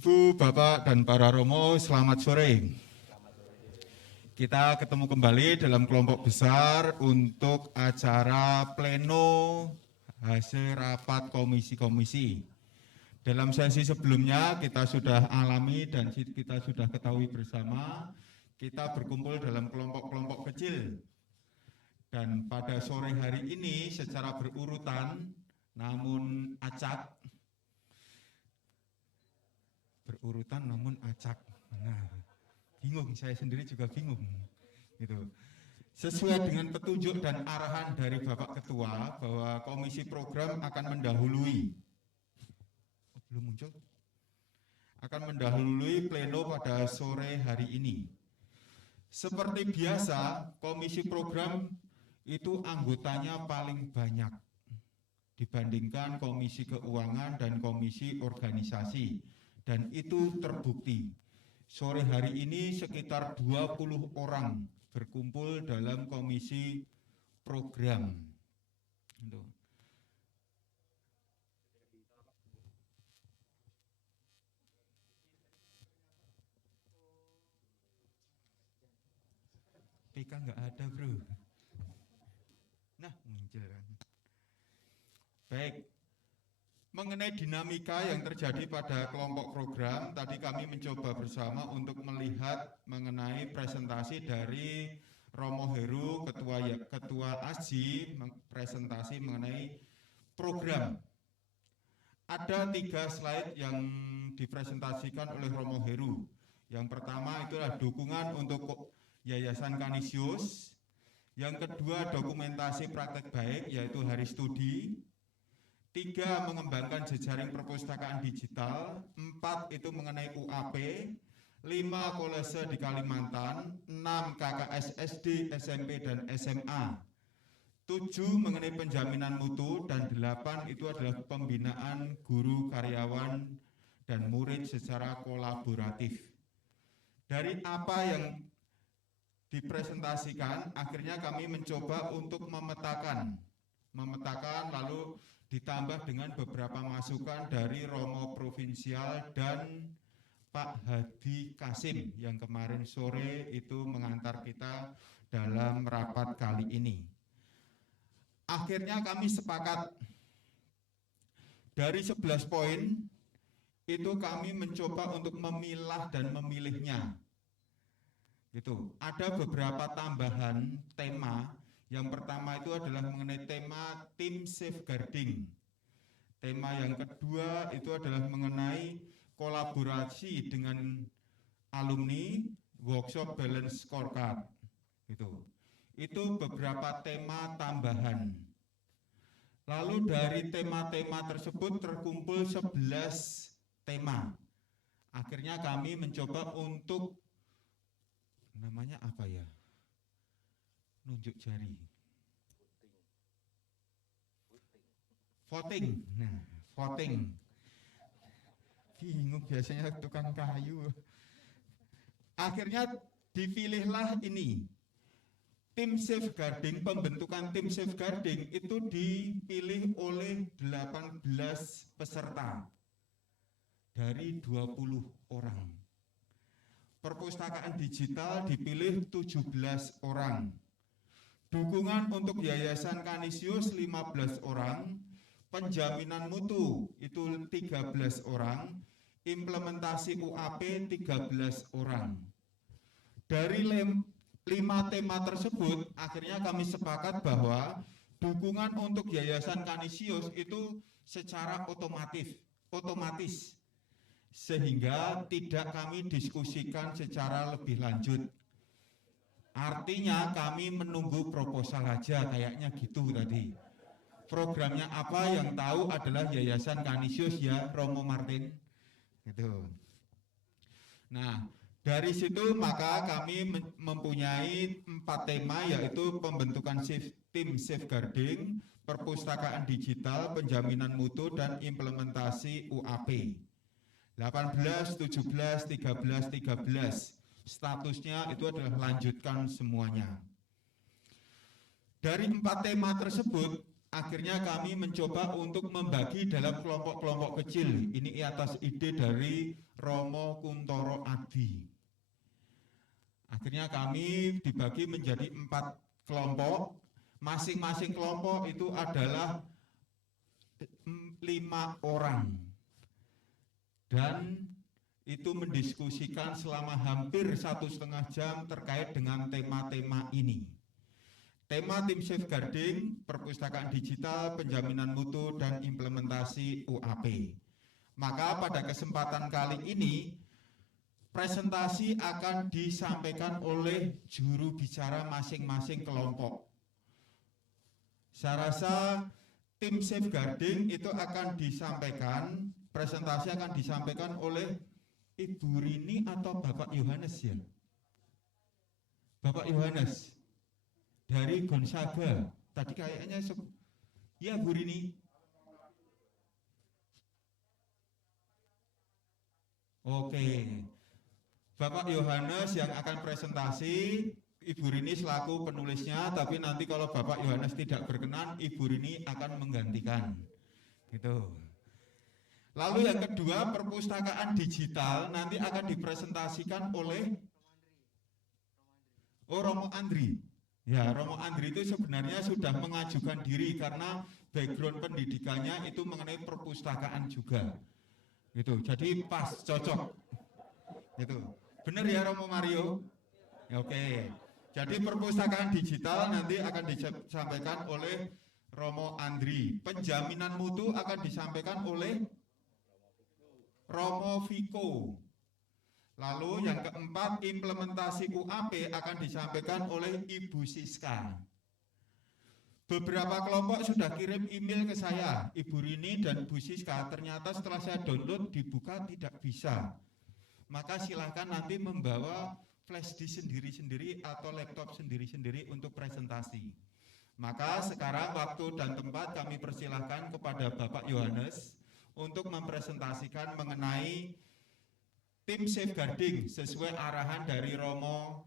Ibu, Bapak, dan para Romo, selamat sore. Kita ketemu kembali dalam kelompok besar untuk acara pleno hasil rapat komisi-komisi. Dalam sesi sebelumnya kita sudah alami dan kita sudah ketahui bersama, kita berkumpul dalam kelompok-kelompok kecil. Dan pada sore hari ini secara berurutan, namun acak, Nah, bingung, saya sendiri juga bingung. Gitu. Sesuai dengan petunjuk dan arahan dari Bapak Ketua bahwa Komisi Program akan mendahului, pleno pada sore hari ini. Seperti biasa, Komisi Program itu anggotanya paling banyak dibandingkan Komisi Keuangan dan Komisi Organisasi. Dan itu terbukti. Sore hari ini sekitar 20 orang berkumpul dalam komisi program. PK nggak ada, bro. Nah, muncul kan. Baik. Mengenai dinamika yang terjadi pada kelompok program, tadi kami mencoba bersama untuk melihat mengenai presentasi dari Romo Heru, Ketua ASJI, presentasi mengenai program. Ada 3 slide yang dipresentasikan oleh Romo Heru. Yang pertama itulah dukungan untuk Yayasan Kanisius. Yang kedua dokumentasi praktek baik, yaitu hari studi. 3 mengembangkan jejaring perpustakaan digital, 4 itu mengenai UAP, 5 kolase di Kalimantan, 6 KKS SD, SMP, dan SMA, 7 mengenai penjaminan mutu, dan 8 itu adalah pembinaan guru, karyawan, dan murid secara kolaboratif. Dari apa yang dipresentasikan, akhirnya kami mencoba untuk memetakan lalu ditambah dengan beberapa masukan dari Romo Provinsial dan Pak Hadi Kasim yang kemarin sore itu mengantar kita dalam rapat kali ini. Akhirnya kami sepakat dari 11 poin itu kami mencoba untuk memilah dan memilihnya. Gitu. Ada beberapa tambahan tema. Yang pertama itu adalah mengenai tema tim safeguarding. Tema yang kedua itu adalah mengenai kolaborasi dengan alumni workshop balance scorecard. Itu beberapa tema tambahan. Lalu dari tema-tema tersebut terkumpul 11 tema. Akhirnya kami mencoba untuk namanya apa ya? Nunjuk jari. Voting. Nah, voting. Bingung biasanya tukang kayu. Akhirnya dipilihlah ini. Tim safeguarding, pembentukan tim safeguarding itu dipilih oleh 18 peserta dari 20 orang. Perpustakaan digital dipilih 17 orang. Dukungan untuk Yayasan Kanisius 15 orang, penjaminan mutu itu 13 orang, implementasi UAP 13 orang. Dari 5 tema tersebut, akhirnya kami sepakat bahwa dukungan untuk Yayasan Kanisius itu secara otomatis, sehingga tidak kami diskusikan secara lebih lanjut. Artinya kami menunggu proposal aja, kayaknya gitu tadi. Programnya apa yang tahu adalah Yayasan Kanisius ya, Romo Martin. Gitu. Nah, dari situ maka kami mempunyai 4 tema, yaitu pembentukan tim safeguarding, perpustakaan digital, penjaminan mutu, dan implementasi UAP. 18, 17, 13. Statusnya itu adalah lanjutkan semuanya. Dari 4 tema tersebut, akhirnya kami mencoba untuk membagi dalam kelompok-kelompok kecil. Ini atas ide dari Romo Kuntoro Adi. Akhirnya kami dibagi menjadi 4 kelompok. Masing-masing kelompok itu adalah 5 orang. Dan itu mendiskusikan selama hampir 1,5 jam terkait dengan tema-tema ini. Tema tim safeguarding, perpustakaan digital, penjaminan mutu, dan implementasi UAP. Maka pada kesempatan kali ini, presentasi akan disampaikan oleh juru bicara masing-masing kelompok. Saya rasa tim safeguarding itu akan disampaikan, presentasi akan disampaikan oleh Ibu Rini atau Bapak Yohanes ya? Bapak Yohanes dari Gonzaga. Tadi kayaknya ya Bu Rini. Oke. Bapak Yohanes yang akan presentasi, Ibu Rini selaku penulisnya, tapi nanti kalau Bapak Yohanes tidak berkenan, Ibu Rini akan menggantikan. Gitu. Lalu yang kedua, perpustakaan digital nanti akan dipresentasikan oleh Romo Andri. Ya, Romo Andri itu sebenarnya sudah mengajukan diri karena background pendidikannya itu mengenai perpustakaan juga. Gitu. Jadi pas, cocok. Gitu. Benar ya Romo Mario? Ya, oke. Jadi perpustakaan digital nanti akan disampaikan oleh Romo Andri. Penjaminan mutu akan disampaikan oleh Romo Viko. Lalu yang keempat, implementasi UAP akan disampaikan oleh Ibu Siska. Beberapa kelompok sudah kirim email ke saya, Ibu Rini dan Bu Siska. Ternyata setelah saya download dibuka tidak bisa. Maka silakan nanti membawa flash disk sendiri-sendiri atau laptop sendiri-sendiri untuk presentasi. Maka sekarang waktu dan tempat kami persilahkan kepada Bapak Yohanes untuk mempresentasikan mengenai tim safeguarding sesuai arahan dari Romo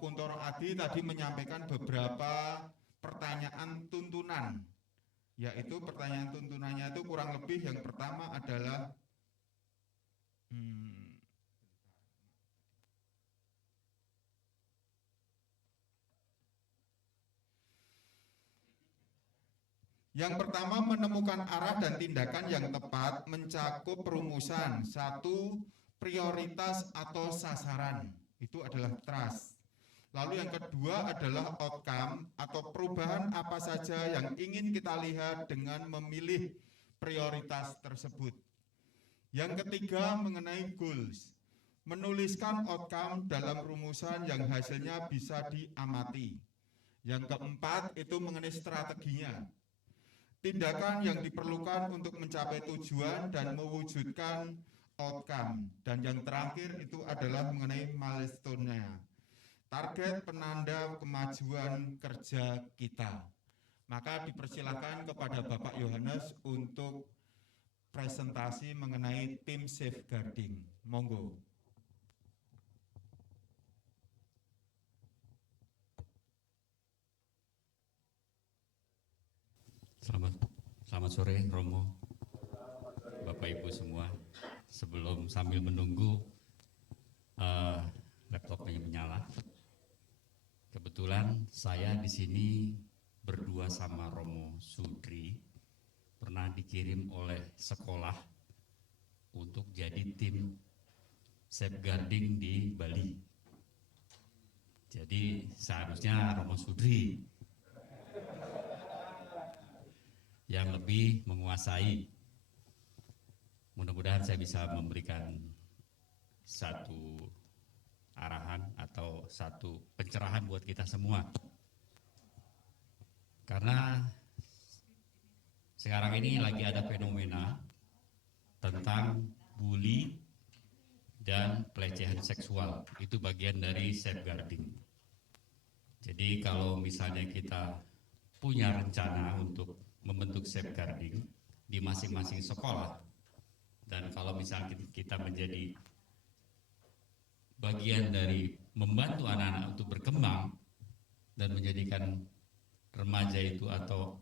Kuntoro Adi tadi menyampaikan beberapa pertanyaan tuntunan. Yaitu pertanyaan tuntunannya itu kurang lebih yang pertama adalah yang pertama, menemukan arah dan tindakan yang tepat mencakup perumusan. 1. Prioritas atau sasaran. Itu adalah trust. Lalu yang kedua adalah outcome atau perubahan apa saja yang ingin kita lihat dengan memilih prioritas tersebut. Yang ketiga mengenai goals. Menuliskan outcome dalam rumusan yang hasilnya bisa diamati. Yang keempat itu mengenai strateginya. Tindakan yang diperlukan untuk mencapai tujuan dan mewujudkan outcome. Dan yang terakhir itu adalah mengenai milestone-nya. Target penanda kemajuan kerja kita. Maka dipersilakan kepada Bapak Yohanes untuk presentasi mengenai tim safeguarding. Monggo. Selamat sore Romo, Bapak Ibu semua. Sebelum sambil menunggu laptopnya menyala, kebetulan saya di sini berdua sama Romo Sudri pernah dikirim oleh sekolah untuk jadi tim safeguarding di Bali. Jadi seharusnya Romo Sudri yang lebih menguasai. Mudah-mudahan saya bisa memberikan satu arahan atau satu pencerahan buat kita semua. Karena sekarang ini lagi ada fenomena tentang bully dan pelecehan seksual. Itu bagian dari safeguarding. Jadi kalau misalnya kita punya rencana untuk membentuk safeguarding di masing-masing sekolah, dan kalau misalnya kita menjadi bagian dari membantu anak-anak untuk berkembang dan menjadikan remaja itu atau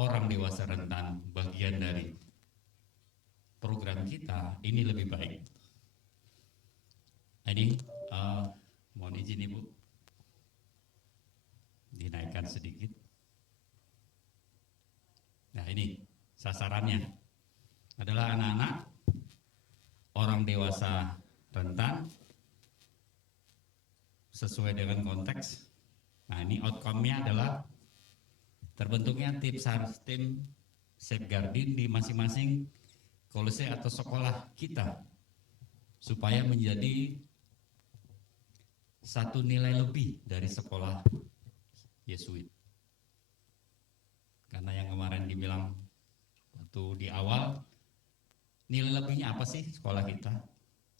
orang dewasa rentan bagian dari program kita, ini lebih baik. Ini mohon izin Ibu, dinaikkan sedikit. Nah, ini sasarannya adalah anak-anak, orang dewasa rentan sesuai dengan konteks. Nah, ini outcome-nya adalah terbentuknya tim safeguarding di masing-masing kolose atau sekolah kita supaya menjadi satu nilai lebih dari sekolah Yesuit. Karena yang kemarin dibilang waktu di awal, nilai lebihnya apa sih sekolah kita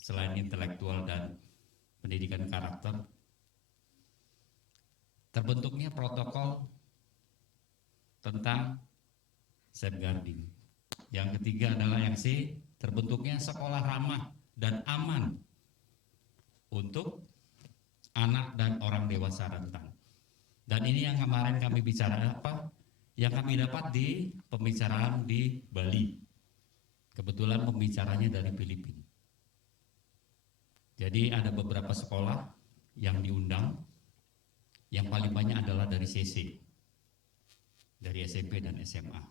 selain intelektual dan pendidikan karakter? Terbentuknya protokol tentang safeguarding. Yang ketiga adalah yang C, terbentuknya sekolah ramah dan aman untuk anak dan orang dewasa rentan. Dan ini yang kemarin kami bicara apa? Yang kami dapat di pembicaraan di Bali. Kebetulan pembicaranya dari Filipina. Jadi ada beberapa sekolah yang diundang. Yang paling banyak adalah dari CC, dari SMP dan SMA.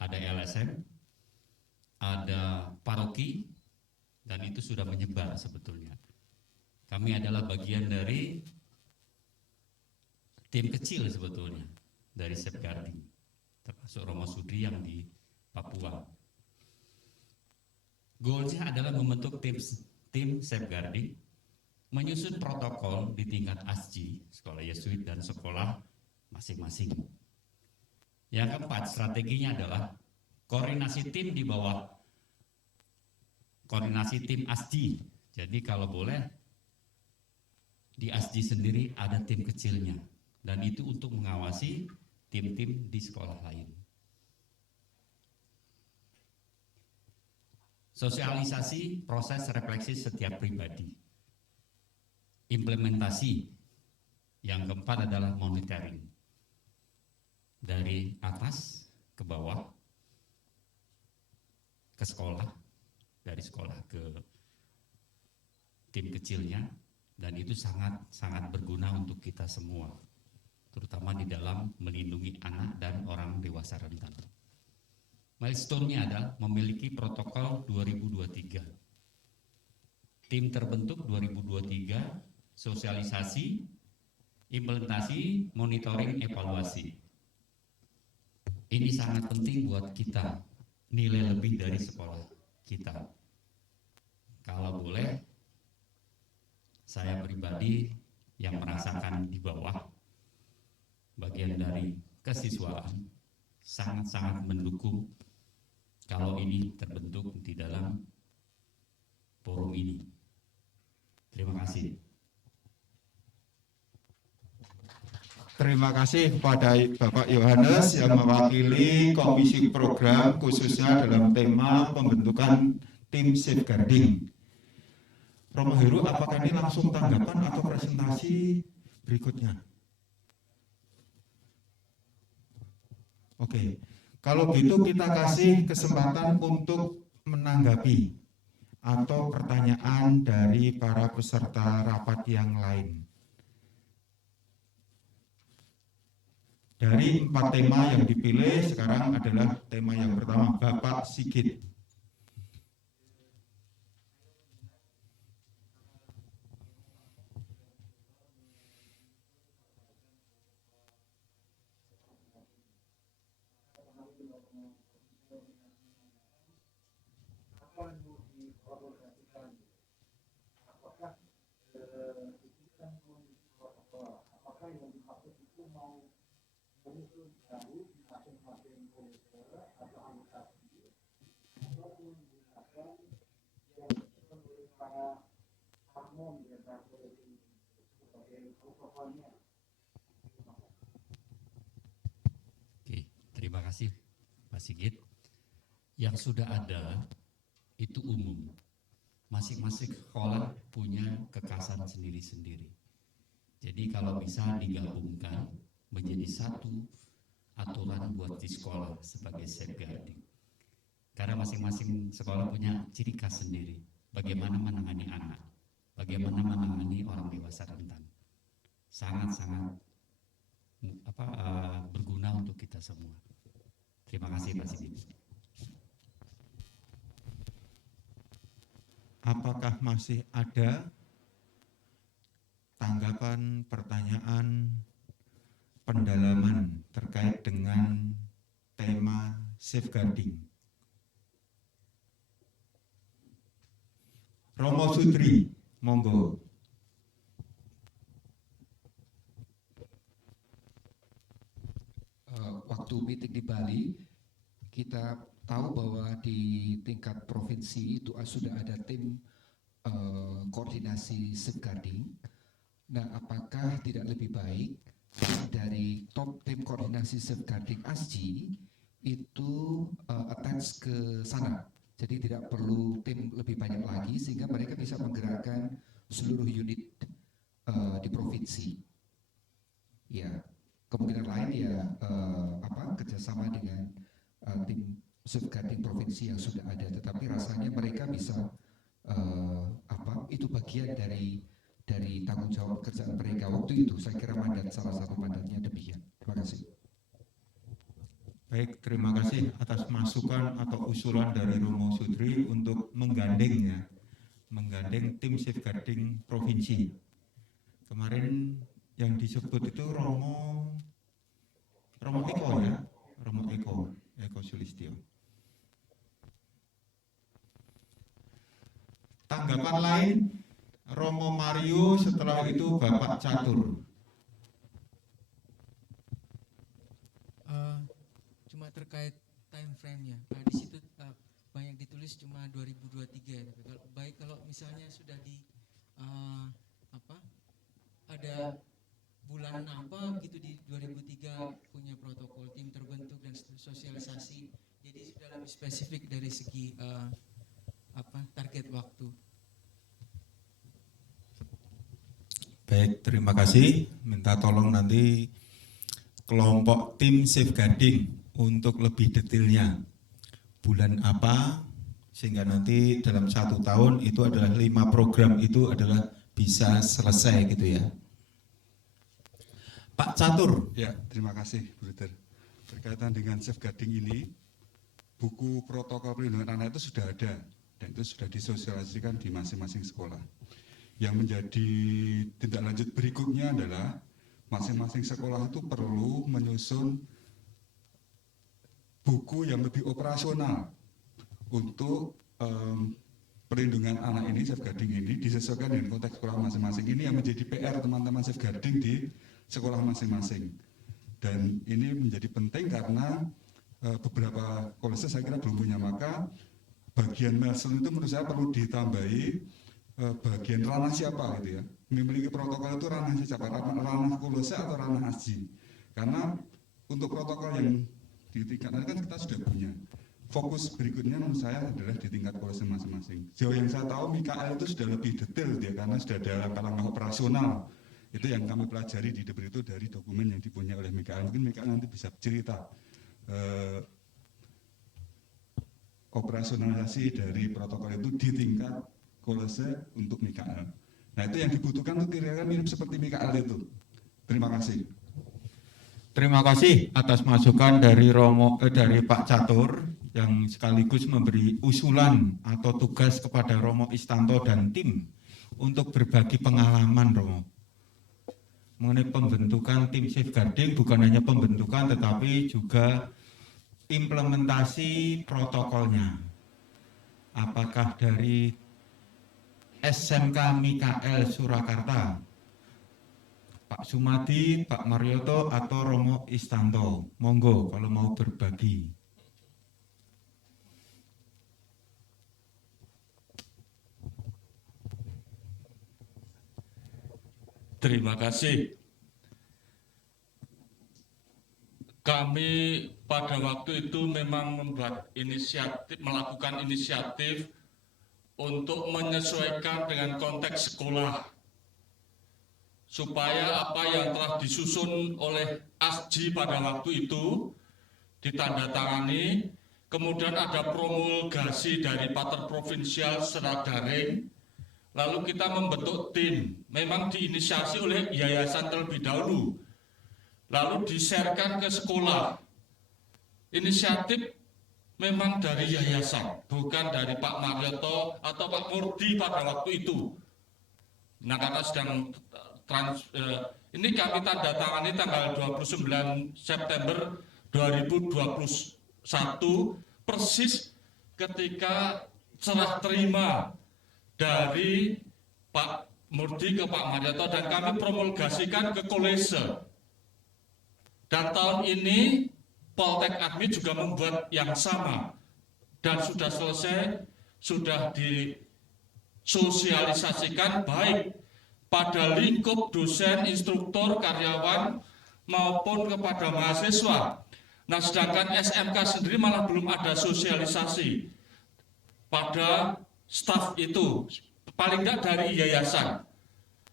Ada LSM, ada paroki, dan itu sudah menyebar sebetulnya. Kami adalah bagian dari tim kecil sebetulnya dari safeguarding, termasuk Romo Sudri yang di Papua. Goalnya adalah membentuk tim safeguarding, menyusun protokol di tingkat ASJI, sekolah Yesuit dan sekolah masing-masing. Yang keempat, strateginya adalah koordinasi tim di bawah koordinasi tim ASJI. Jadi kalau boleh di ASJI sendiri ada tim kecilnya, dan itu untuk mengawasi tim-tim di sekolah lain. Sosialisasi proses refleksi setiap pribadi. Implementasi. Yang keempat adalah monitoring. Dari atas ke bawah, ke sekolah, dari sekolah ke tim kecilnya, dan itu sangat berguna untuk kita semua, terutama di dalam melindungi anak dan orang dewasa rentan. Milestone-nya adalah memiliki protokol 2023. Tim terbentuk 2023, sosialisasi, implementasi, monitoring, evaluasi. Ini sangat penting buat kita, nilai lebih dari sekolah kita. Kalau boleh, saya pribadi yang merasakan di bawah, bagian dari kesiswaan, sangat-sangat mendukung kalau ini terbentuk di dalam forum ini. Terima kasih. Terima kasih kepada Bapak Yohanes yang mewakili Komisi Program khususnya dalam tema pembentukan tim safeguarding. Romo Heru, apakah ini langsung tanggapan atau presentasi berikutnya? Oke, kalau gitu kita kasih kesempatan untuk menanggapi atau pertanyaan dari para peserta rapat yang lain. Dari 4 tema yang dipilih, sekarang adalah tema yang pertama, Bapak Sigit. Oke, terima kasih Pak Sigit. Yang sudah ada itu umum. Masing-masing sekolah punya kekhasan sendiri-sendiri. Jadi kalau bisa digabungkan menjadi satu aturan buat di sekolah sebagai safeguarding. Karena masing-masing sekolah punya ciri khas sendiri. Bagaimana menangani anak, bagaimana menangani orang dewasa rentan. Sangat-sangat berguna untuk kita semua. Terima kasih Pak Sidin. Apakah masih ada tanggapan, pertanyaan, pendalaman terkait dengan tema safeguarding? Romo Sutri, monggo. Waktu meeting di Bali, kita tahu bahwa di tingkat provinsi itu sudah ada tim koordinasi safeguarding. Nah, apakah tidak lebih baik dari top tim koordinasi safeguarding ASJI itu attach ke sana? Jadi tidak perlu tim lebih banyak lagi sehingga mereka bisa menggerakkan seluruh unit di provinsi. Ya, kemungkinan lain ya kerjasama dengan tim safeguarding provinsi yang sudah ada, tetapi rasanya mereka bisa itu bagian dari tanggung jawab kerjaan mereka waktu itu. Saya kira salah satu mandatnya demikian. Terima kasih. Baik, terima kasih atas masukan atau usulan dari Romo Sutri untuk menggandeng tim safeguarding provinsi. Kemarin yang disebut itu Romo Eko ya, Romo Eko Sulistyo. Tanggapan lain, Romo Mario, setelah itu Bapak Catur. Cuma terkait time frame-nya. Di situ banyak ditulis cuma 2023 ya. Tapi kalau misalnya sudah di ada bulan apa gitu di 2003 punya protokol tim terbentuk dan sosialisasi. Jadi sudah lebih spesifik dari segi target waktu. Baik, terima kasih. Minta tolong nanti kelompok tim safeguarding untuk lebih detailnya. Bulan apa, sehingga nanti dalam 1 tahun itu adalah 5 program itu adalah bisa selesai gitu ya. Pak Catur. Ya, terima kasih Bu Liter. Berkaitan dengan safeguarding ini, buku protokol perlindungan anak itu sudah ada dan itu sudah disosialisasikan di masing-masing sekolah. Yang menjadi tindak lanjut berikutnya adalah masing-masing sekolah itu perlu menyusun buku yang lebih operasional untuk perlindungan anak ini, safeguarding ini disesuaikan dengan konteks sekolah masing-masing. Ini yang menjadi PR teman-teman safeguarding di sekolah masing-masing. Dan ini menjadi penting karena beberapa kolese saya kira belum punya, maka bagian milestone itu menurut saya perlu ditambahi bagian ranah siapa gitu ya. Memiliki protokol itu ranah siapa, ranah kolese atau ranah ASJI. Karena untuk protokol yang di tingkat kan kita sudah punya. Fokus berikutnya menurut saya adalah di tingkat kolese masing-masing. Sejauh yang saya tahu Mikael itu sudah lebih detail dia karena sudah ada langkah-langkah operasional. Itu yang kami pelajari di Debri itu dari dokumen yang dipunyai oleh Mikael. Mungkin Mikael nanti bisa cerita operasionalisasi dari protokol itu di tingkat kolese untuk Mikael. Nah itu yang dibutuhkan itu kira-kira mirip seperti Mikael itu. Terima kasih. Terima kasih atas masukan dari dari Pak Catur yang sekaligus memberi usulan atau tugas kepada Romo Istanto dan tim untuk berbagi pengalaman Romo mengenai pembentukan tim safeguarding, bukan hanya pembentukan tetapi juga implementasi protokolnya. Apakah dari SMK Mikael Surakarta, Pak Sumadi, Pak Marioto, atau Romo Istanto? Monggo kalau mau berbagi. Terima kasih. Kami pada waktu itu memang melakukan inisiatif untuk menyesuaikan dengan konteks sekolah. supaya apa yang telah disusun oleh ASJI pada waktu itu ditandatangani, kemudian ada promulgasi dari Pater Provinsial secara daring, lalu kita membentuk tim, memang diinisiasi oleh yayasan terlebih dahulu, lalu diserahkan ke sekolah. Inisiatif memang dari yayasan, bukan dari Pak Marioto atau Pak Murdi pada waktu itu. Nah, karena sedang ini kami tanda tangani tanggal 29 September 2021 persis ketika serah terima dari Pak Murdi ke Pak Marioto dan kami promulgasikan ke kolese. Dan tahun ini Poltek Admi juga membuat yang sama dan sudah selesai, sudah disosialisasikan baik pada lingkup dosen, instruktur, karyawan maupun kepada mahasiswa. Nah, sedangkan SMK sendiri malah belum ada sosialisasi pada staf itu, paling tidak dari yayasan.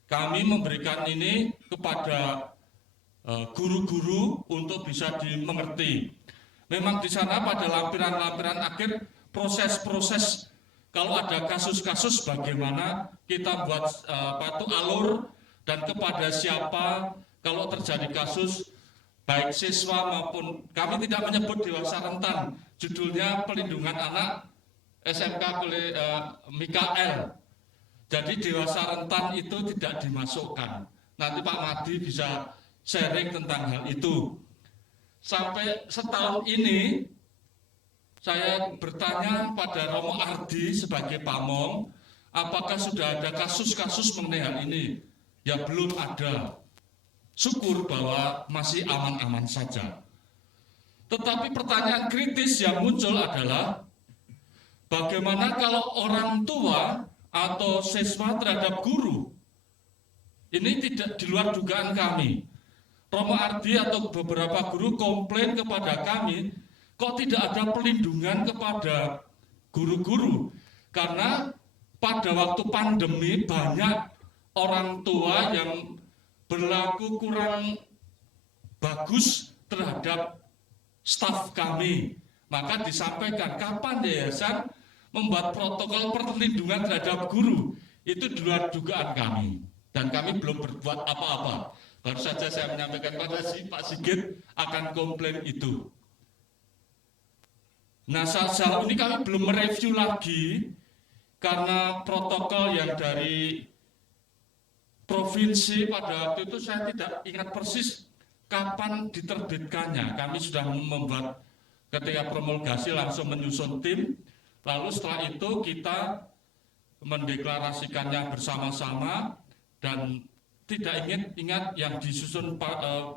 Kami memberikan ini kepada guru-guru untuk bisa dimengerti. Memang di sana pada lampiran-lampiran akhir proses-proses. Kalau ada kasus-kasus bagaimana kita buat alur dan kepada siapa kalau terjadi kasus baik siswa maupun kami tidak menyebut dewasa rentan, judulnya pelindungan anak SMK Mikael. Jadi dewasa rentan itu tidak dimasukkan. Nanti Pak Madi bisa sharing tentang hal itu. Sampai setahun ini saya bertanya pada Romo Ardi sebagai pamong, apakah sudah ada kasus-kasus mengenai hal ini? Ya belum ada. Syukur bahwa masih aman-aman saja. Tetapi pertanyaan kritis yang muncul adalah, bagaimana kalau orang tua atau siswa terhadap guru? Ini tidak di luar dugaan kami. Romo Ardi atau beberapa guru komplain kepada kami, kok tidak ada pelindungan kepada guru-guru? Karena pada waktu pandemi banyak orang tua yang berlaku kurang bagus terhadap staf kami. Maka disampaikan kapan yayasan membuat protokol perlindungan terhadap guru. Itu di luar dugaan kami. Dan kami belum berbuat apa-apa. Baru saja saya menyampaikan pada Pak Sigit akan komplain itu. Nah, sejauh ini kami belum mereview lagi karena protokol yang dari provinsi pada waktu itu saya tidak ingat persis kapan diterbitkannya. Kami sudah membuat ketika promulgasi langsung menyusun tim, lalu setelah itu kita mendeklarasikannya bersama-sama dan tidak ingat yang disusun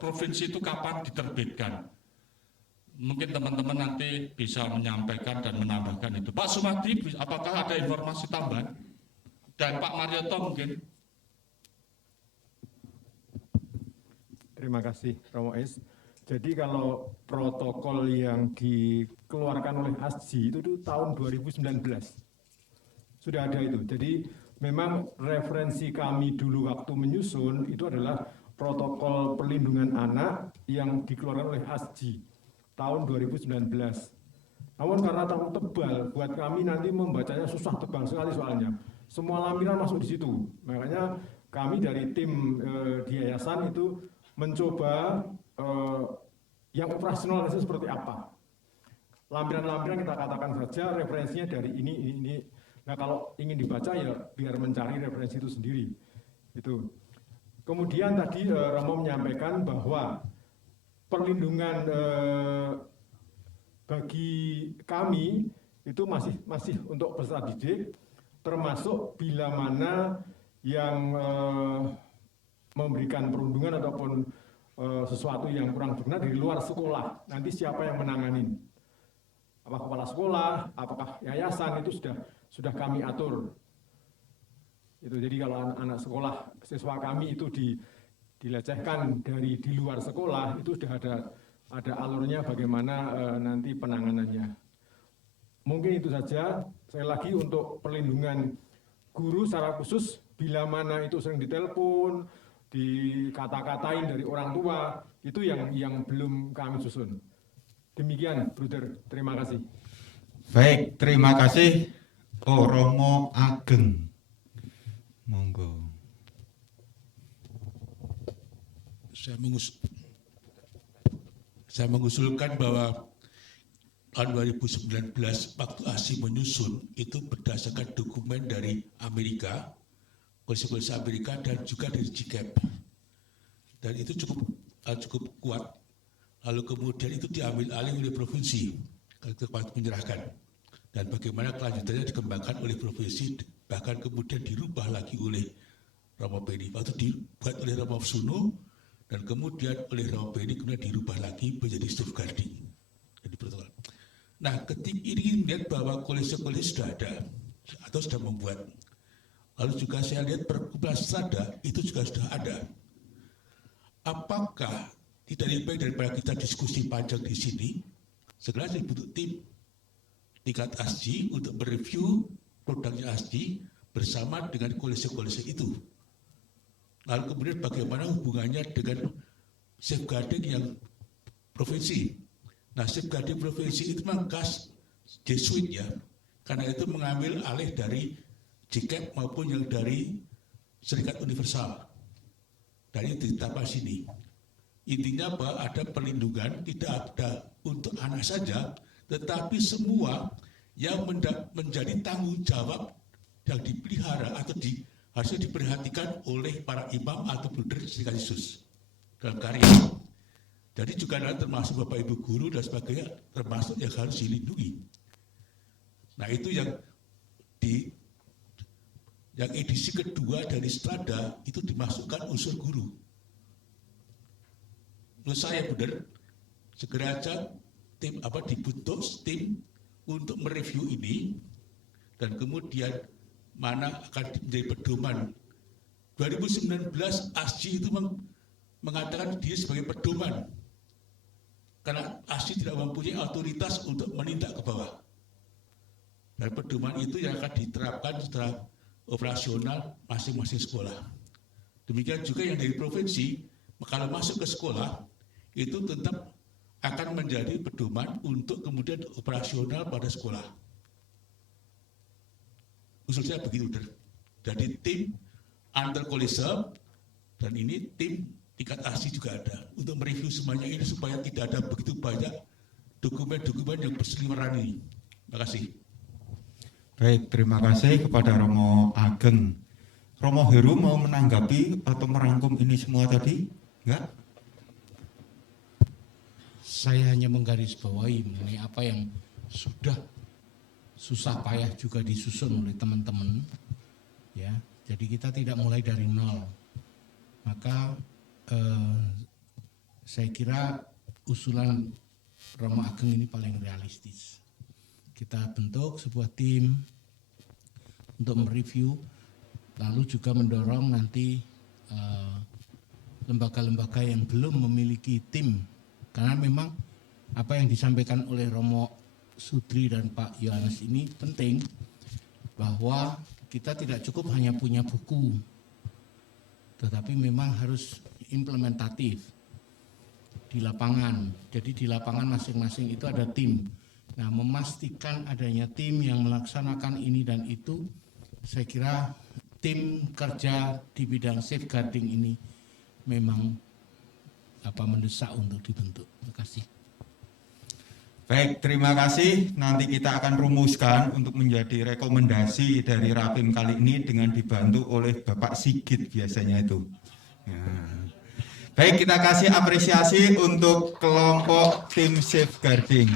provinsi itu kapan diterbitkan. Mungkin teman-teman nanti bisa menyampaikan dan menambahkan itu. Pak Sumadi, apakah ada informasi tambahan? Dan Pak Marioto mungkin. Terima kasih, Romo S. Jadi kalau protokol yang dikeluarkan oleh ASJI itu tahun 2019. Sudah ada itu. Jadi memang referensi kami dulu waktu menyusun itu adalah protokol perlindungan anak yang dikeluarkan oleh ASJI tahun 2019. Namun karena terlalu tebal, buat kami nanti membacanya susah, tebal sekali soalnya. Semua lampiran masuk di situ. Makanya kami dari tim di yayasan itu mencoba yang operasional itu seperti apa. Lampiran-lampiran kita katakan saja referensinya dari ini. Nah, kalau ingin dibaca ya biar mencari referensi itu sendiri. Itu. Kemudian tadi Romo menyampaikan bahwa perlindungan bagi kami itu masih untuk peserta didik, termasuk bila mana yang memberikan perundungan ataupun sesuatu yang kurang berkenan di luar sekolah. Nanti siapa yang menangani? Apakah kepala sekolah, apakah yayasan, itu sudah kami atur. Itu jadi kalau anak sekolah, siswa kami itu dilecehkan dari di luar sekolah, itu sudah ada alurnya bagaimana nanti penanganannya. Mungkin itu saja. Sekali lagi untuk perlindungan guru secara khusus, bila mana itu sering ditelepon, dikata-katain dari orang tua, itu yang belum kami susun. Demikian, Bruder. Terima kasih. Baik, terima kasih. Oh, Romo Ageng. Monggo. Saya mengusulkan bahwa tahun 2019 waktu ASI menyusun itu berdasarkan dokumen dari Amerika, polisi Amerika dan juga dari GCAP. Dan itu cukup kuat. Lalu kemudian itu diambil alih oleh provinsi, kalau menyerahkan. Dan bagaimana kelanjutannya dikembangkan oleh provinsi, bahkan kemudian dirubah lagi oleh Romo Beni. Waktu dibuat oleh Romo Suno, dan kemudian oleh Romo Beni, kemudian dirubah lagi menjadi safeguarding. Jadi protokol. Nah, ketika ini melihat bahwa kolese-kolese sudah ada, atau sudah membuat. Lalu juga saya lihat perkumpulan strada, itu juga sudah ada. Apakah tidak lebih baik daripada kita diskusi panjang di sini, segera dibentuk tim tingkat ASJI untuk mereview produknya ASJI bersama dengan kolese-kolese itu. Lalu kemudian bagaimana hubungannya dengan safeguarding yang provinsi. Nah, safeguarding provinsi itu memang khas Jesuit ya, karena itu mengambil alih dari GCAP maupun yang dari Serikat Universal. Dan itu ditambah sini. Intinya bahwa ada perlindungan, tidak ada untuk anak saja, tetapi semua yang menjadi tanggung jawab yang dipelihara atau harusnya diperhatikan oleh para imam atau bruder Serikat Yesus dalam karya. Jadi juga ada termasuk Bapak Ibu guru dan sebagainya, termasuk yang harus dilindungi. Nah itu yang edisi kedua dari Strada itu dimasukkan unsur guru. Menurut saya benar, segera aja dibentuk tim untuk mereview ini dan kemudian mana akan menjadi pedoman. 2019 ASJI itu mengatakan diri sebagai pedoman karena ASJI tidak mempunyai otoritas untuk menindak ke bawah. Dan pedoman itu yang akan diterapkan secara operasional masing-masing sekolah. Demikian juga yang dari provinsi, kalau masuk ke sekolah itu tetap akan menjadi pedoman untuk kemudian operasional pada sekolah. Usulnya begitu. Jadi tim antar kolese dan ini tim tingkat ASI juga ada untuk mereview semuanya ini supaya tidak ada begitu banyak dokumen-dokumen yang berseliweran ini. Terima kasih. Baik, terima kasih kepada Romo Ageng. Romo Heru mau menanggapi atau merangkum ini semua tadi? Enggak? Saya hanya menggarisbawahi mengenai apa yang sudah susah payah juga disusun oleh teman-teman, ya. Jadi kita tidak mulai dari nol. Maka saya kira usulan Romo Ageng ini paling realistis. Kita bentuk sebuah tim untuk mereview, lalu juga mendorong nanti lembaga-lembaga yang belum memiliki tim, karena memang apa yang disampaikan oleh Romo Sudri dan Pak Yohanes ini penting, bahwa kita tidak cukup hanya punya buku, tetapi memang harus implementatif di lapangan. Jadi di lapangan masing-masing itu ada tim. Nah, memastikan adanya tim yang melaksanakan ini dan itu, saya kira tim kerja di bidang safeguarding ini memang mendesak untuk dibentuk. Terima kasih. Baik, terima kasih. Nanti kita akan rumuskan untuk menjadi rekomendasi dari Rapim kali ini dengan dibantu oleh Bapak Sigit biasanya itu. Nah. Baik, kita kasih apresiasi untuk kelompok tim safeguarding.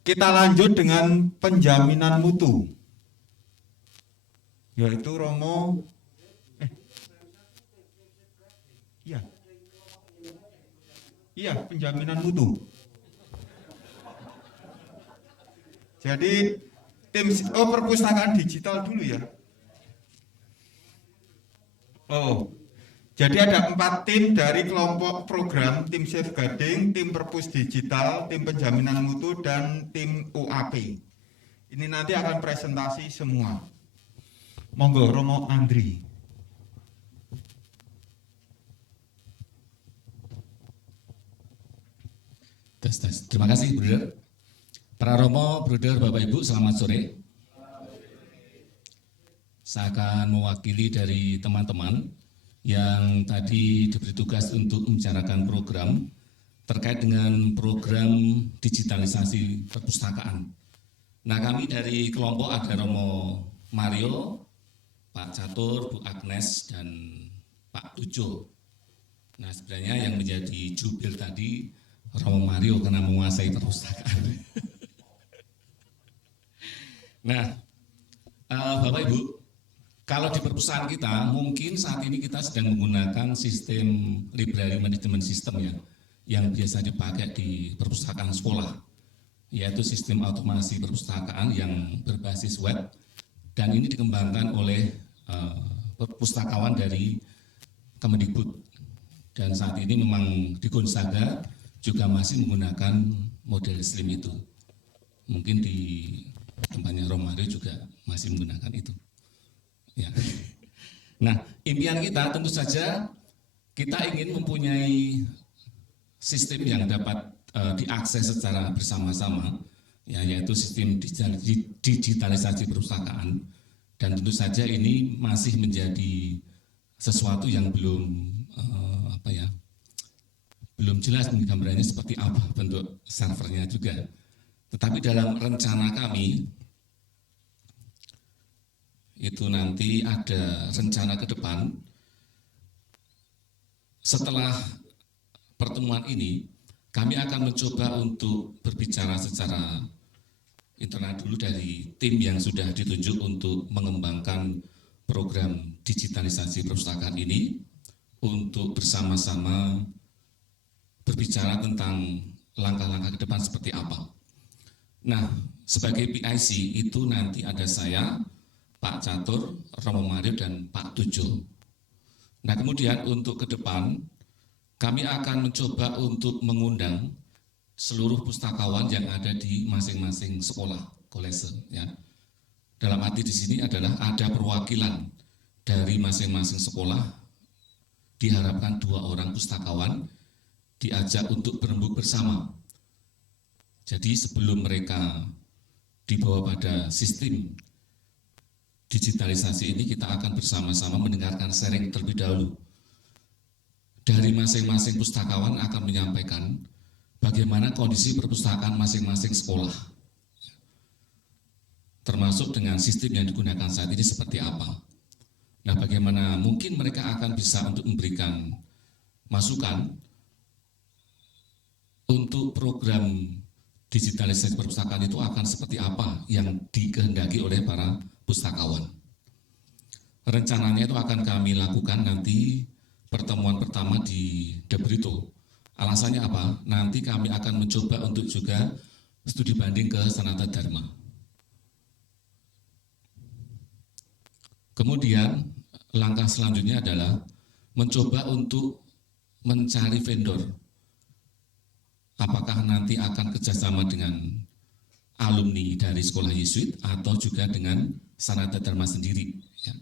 Kita lanjut dengan penjaminan mutu, yaitu Romo. Iya, penjaminan mutu. Jadi tim perpustakaan digital dulu ya. Jadi ada 4 tim dari kelompok program tim safeguarding, tim perpus digital, tim penjaminan mutu, dan tim UAP. Ini nanti akan presentasi semua. Monggo Romo Andri. tes. Terima kasih, Bruder. Para Romo, Bruder, Bapak Ibu, selamat sore. Saya akan mewakili dari teman-teman yang tadi diberi tugas untuk membicarakan program terkait dengan program digitalisasi perpustakaan. Nah, kami dari kelompok ada Romo Mario, Pak Catur, Bu Agnes, dan Pak Tujo. Nah, sebenarnya yang menjadi jubir tadi Romo Mario karena menguasai perpustakaan. Nah, Bapak Ibu, kalau di perpustakaan kita, mungkin saat ini kita sedang menggunakan sistem library management system ya, yang biasa dipakai di perpustakaan sekolah, yaitu sistem otomasi perpustakaan yang berbasis web, dan ini dikembangkan oleh pustakawan dari Kemendikbud. Dan saat ini memang di Gonzaga juga masih menggunakan model slim itu. Mungkin di tempatnya Romario juga masih menggunakan itu. Ya. Nah, impian kita tentu saja kita ingin mempunyai sistem yang dapat diakses secara bersama-sama, ya, yaitu sistem digitalisasi perpustakaan. Dan tentu saja ini masih menjadi sesuatu yang belum belum jelas gambarannya seperti apa bentuk servernya juga. Tetapi dalam rencana kami itu nanti ada rencana ke depan setelah pertemuan ini kami akan mencoba untuk berbicara secara internal dulu dari tim yang sudah ditunjuk untuk mengembangkan program digitalisasi perpustakaan ini untuk bersama-sama berbicara tentang langkah-langkah ke depan seperti apa. Nah, sebagai PIC itu nanti ada saya, Pak Catur, Romo Mario, dan Pak Tujo. Nah, kemudian untuk ke depan, kami akan mencoba untuk mengundang seluruh pustakawan yang ada di masing-masing sekolah, kolese. Ya. Dalam arti di sini adalah ada perwakilan dari masing-masing sekolah, diharapkan 2 orang pustakawan, diajak untuk berembuk bersama. Jadi sebelum mereka dibawa pada sistem digitalisasi ini, kita akan bersama-sama mendengarkan sharing terlebih dahulu. Dari masing-masing pustakawan akan menyampaikan bagaimana kondisi perpustakaan masing-masing sekolah, termasuk dengan sistem yang digunakan saat ini seperti apa. Nah, bagaimana mungkin mereka akan bisa untuk memberikan masukan untuk program digitalisasi perpustakaan itu akan seperti apa yang dikehendaki oleh para pustakawan. Rencananya itu akan kami lakukan nanti pertemuan pertama di De Brito. Alasannya apa? Nanti kami akan mencoba untuk juga studi banding ke Sanata Dharma. Kemudian langkah selanjutnya adalah mencoba untuk mencari vendor. Apakah nanti akan kerjasama dengan alumni dari sekolah Yesuit atau juga dengan Sanata Dharma sendiri. Ya.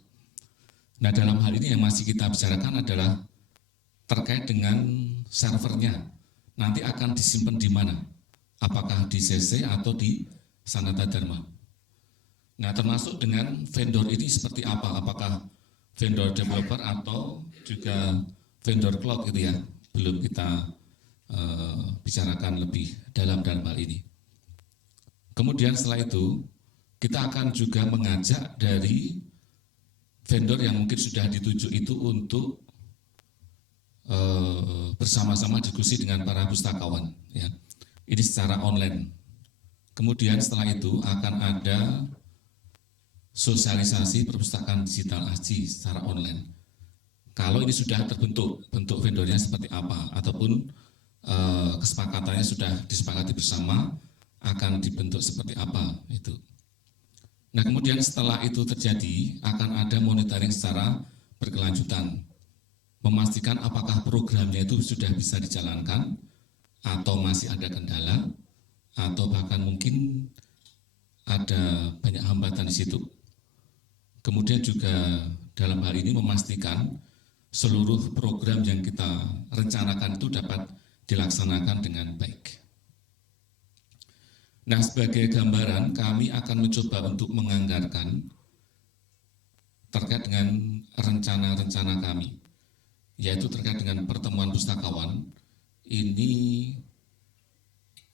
Nah, dalam hal ini yang masih kita bicarakan adalah terkait dengan servernya. Nanti akan disimpan di mana? Apakah di CC atau di Sanata Dharma? Nah, termasuk dengan vendor ini seperti apa? Apakah vendor developer atau juga vendor cloud gitu ya? Belum kita bicarakan lebih dalam hal ini. Kemudian setelah itu kita akan juga mengajak dari vendor yang mungkin sudah dituju itu untuk bersama-sama diskusi dengan para pustakawan. Ya. Ini secara online. Kemudian setelah itu akan ada sosialisasi perpustakaan digital ASCI secara online. Kalau ini sudah terbentuk, bentuk vendornya seperti apa, ataupun kesepakatannya sudah disepakati bersama akan dibentuk seperti apa itu. Nah, kemudian setelah itu terjadi akan ada monitoring secara berkelanjutan, memastikan apakah programnya itu sudah bisa dijalankan atau masih ada kendala atau bahkan mungkin ada banyak hambatan di situ. Kemudian juga dalam hal ini memastikan seluruh program yang kita rencanakan itu dapat dilaksanakan dengan baik. Nah, sebagai gambaran, kami akan mencoba untuk menganggarkan terkait dengan rencana-rencana kami, yaitu terkait dengan pertemuan pustakawan. Ini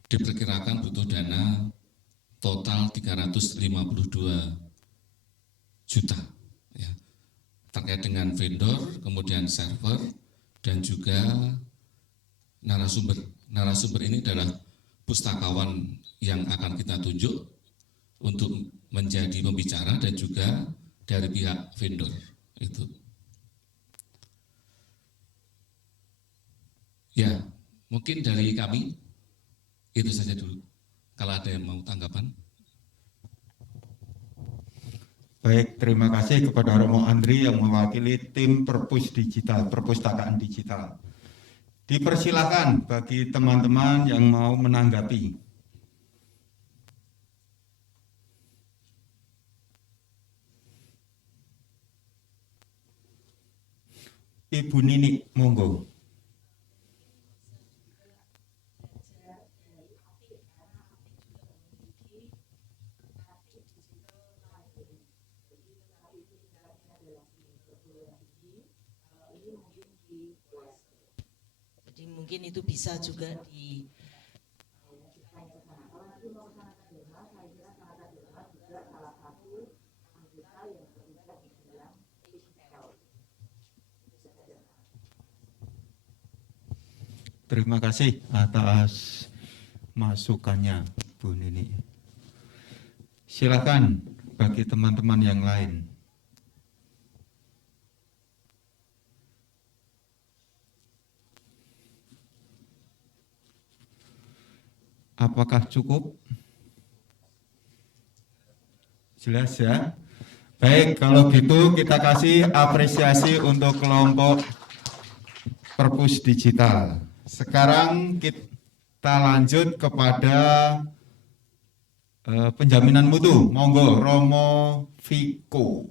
diperkirakan butuh dana total 352 juta, ya, terkait dengan vendor, kemudian server, dan juga narasumber. Narasumber ini adalah pustakawan yang akan kita tunjuk untuk menjadi pembicara dan juga dari pihak vendor itu. Ya, mungkin dari kami itu saja dulu. Kalau ada yang mau tanggapan. Baik, terima kasih kepada Romo Andri yang mewakili tim Perpus Digital, Perpustakaan Digital. Dipersilakan bagi teman-teman yang mau menanggapi. Ibu Nini, monggo. Jadi mungkin itu bisa juga di Terima kasih atas masukannya, Bu Nini. Silakan bagi teman-teman yang lain. Apakah cukup? Jelas ya? Baik, kalau gitu kita kasih apresiasi untuk kelompok Perpus Digital. Sekarang kita lanjut kepada penjaminan mutu. Monggo, Romo Viko.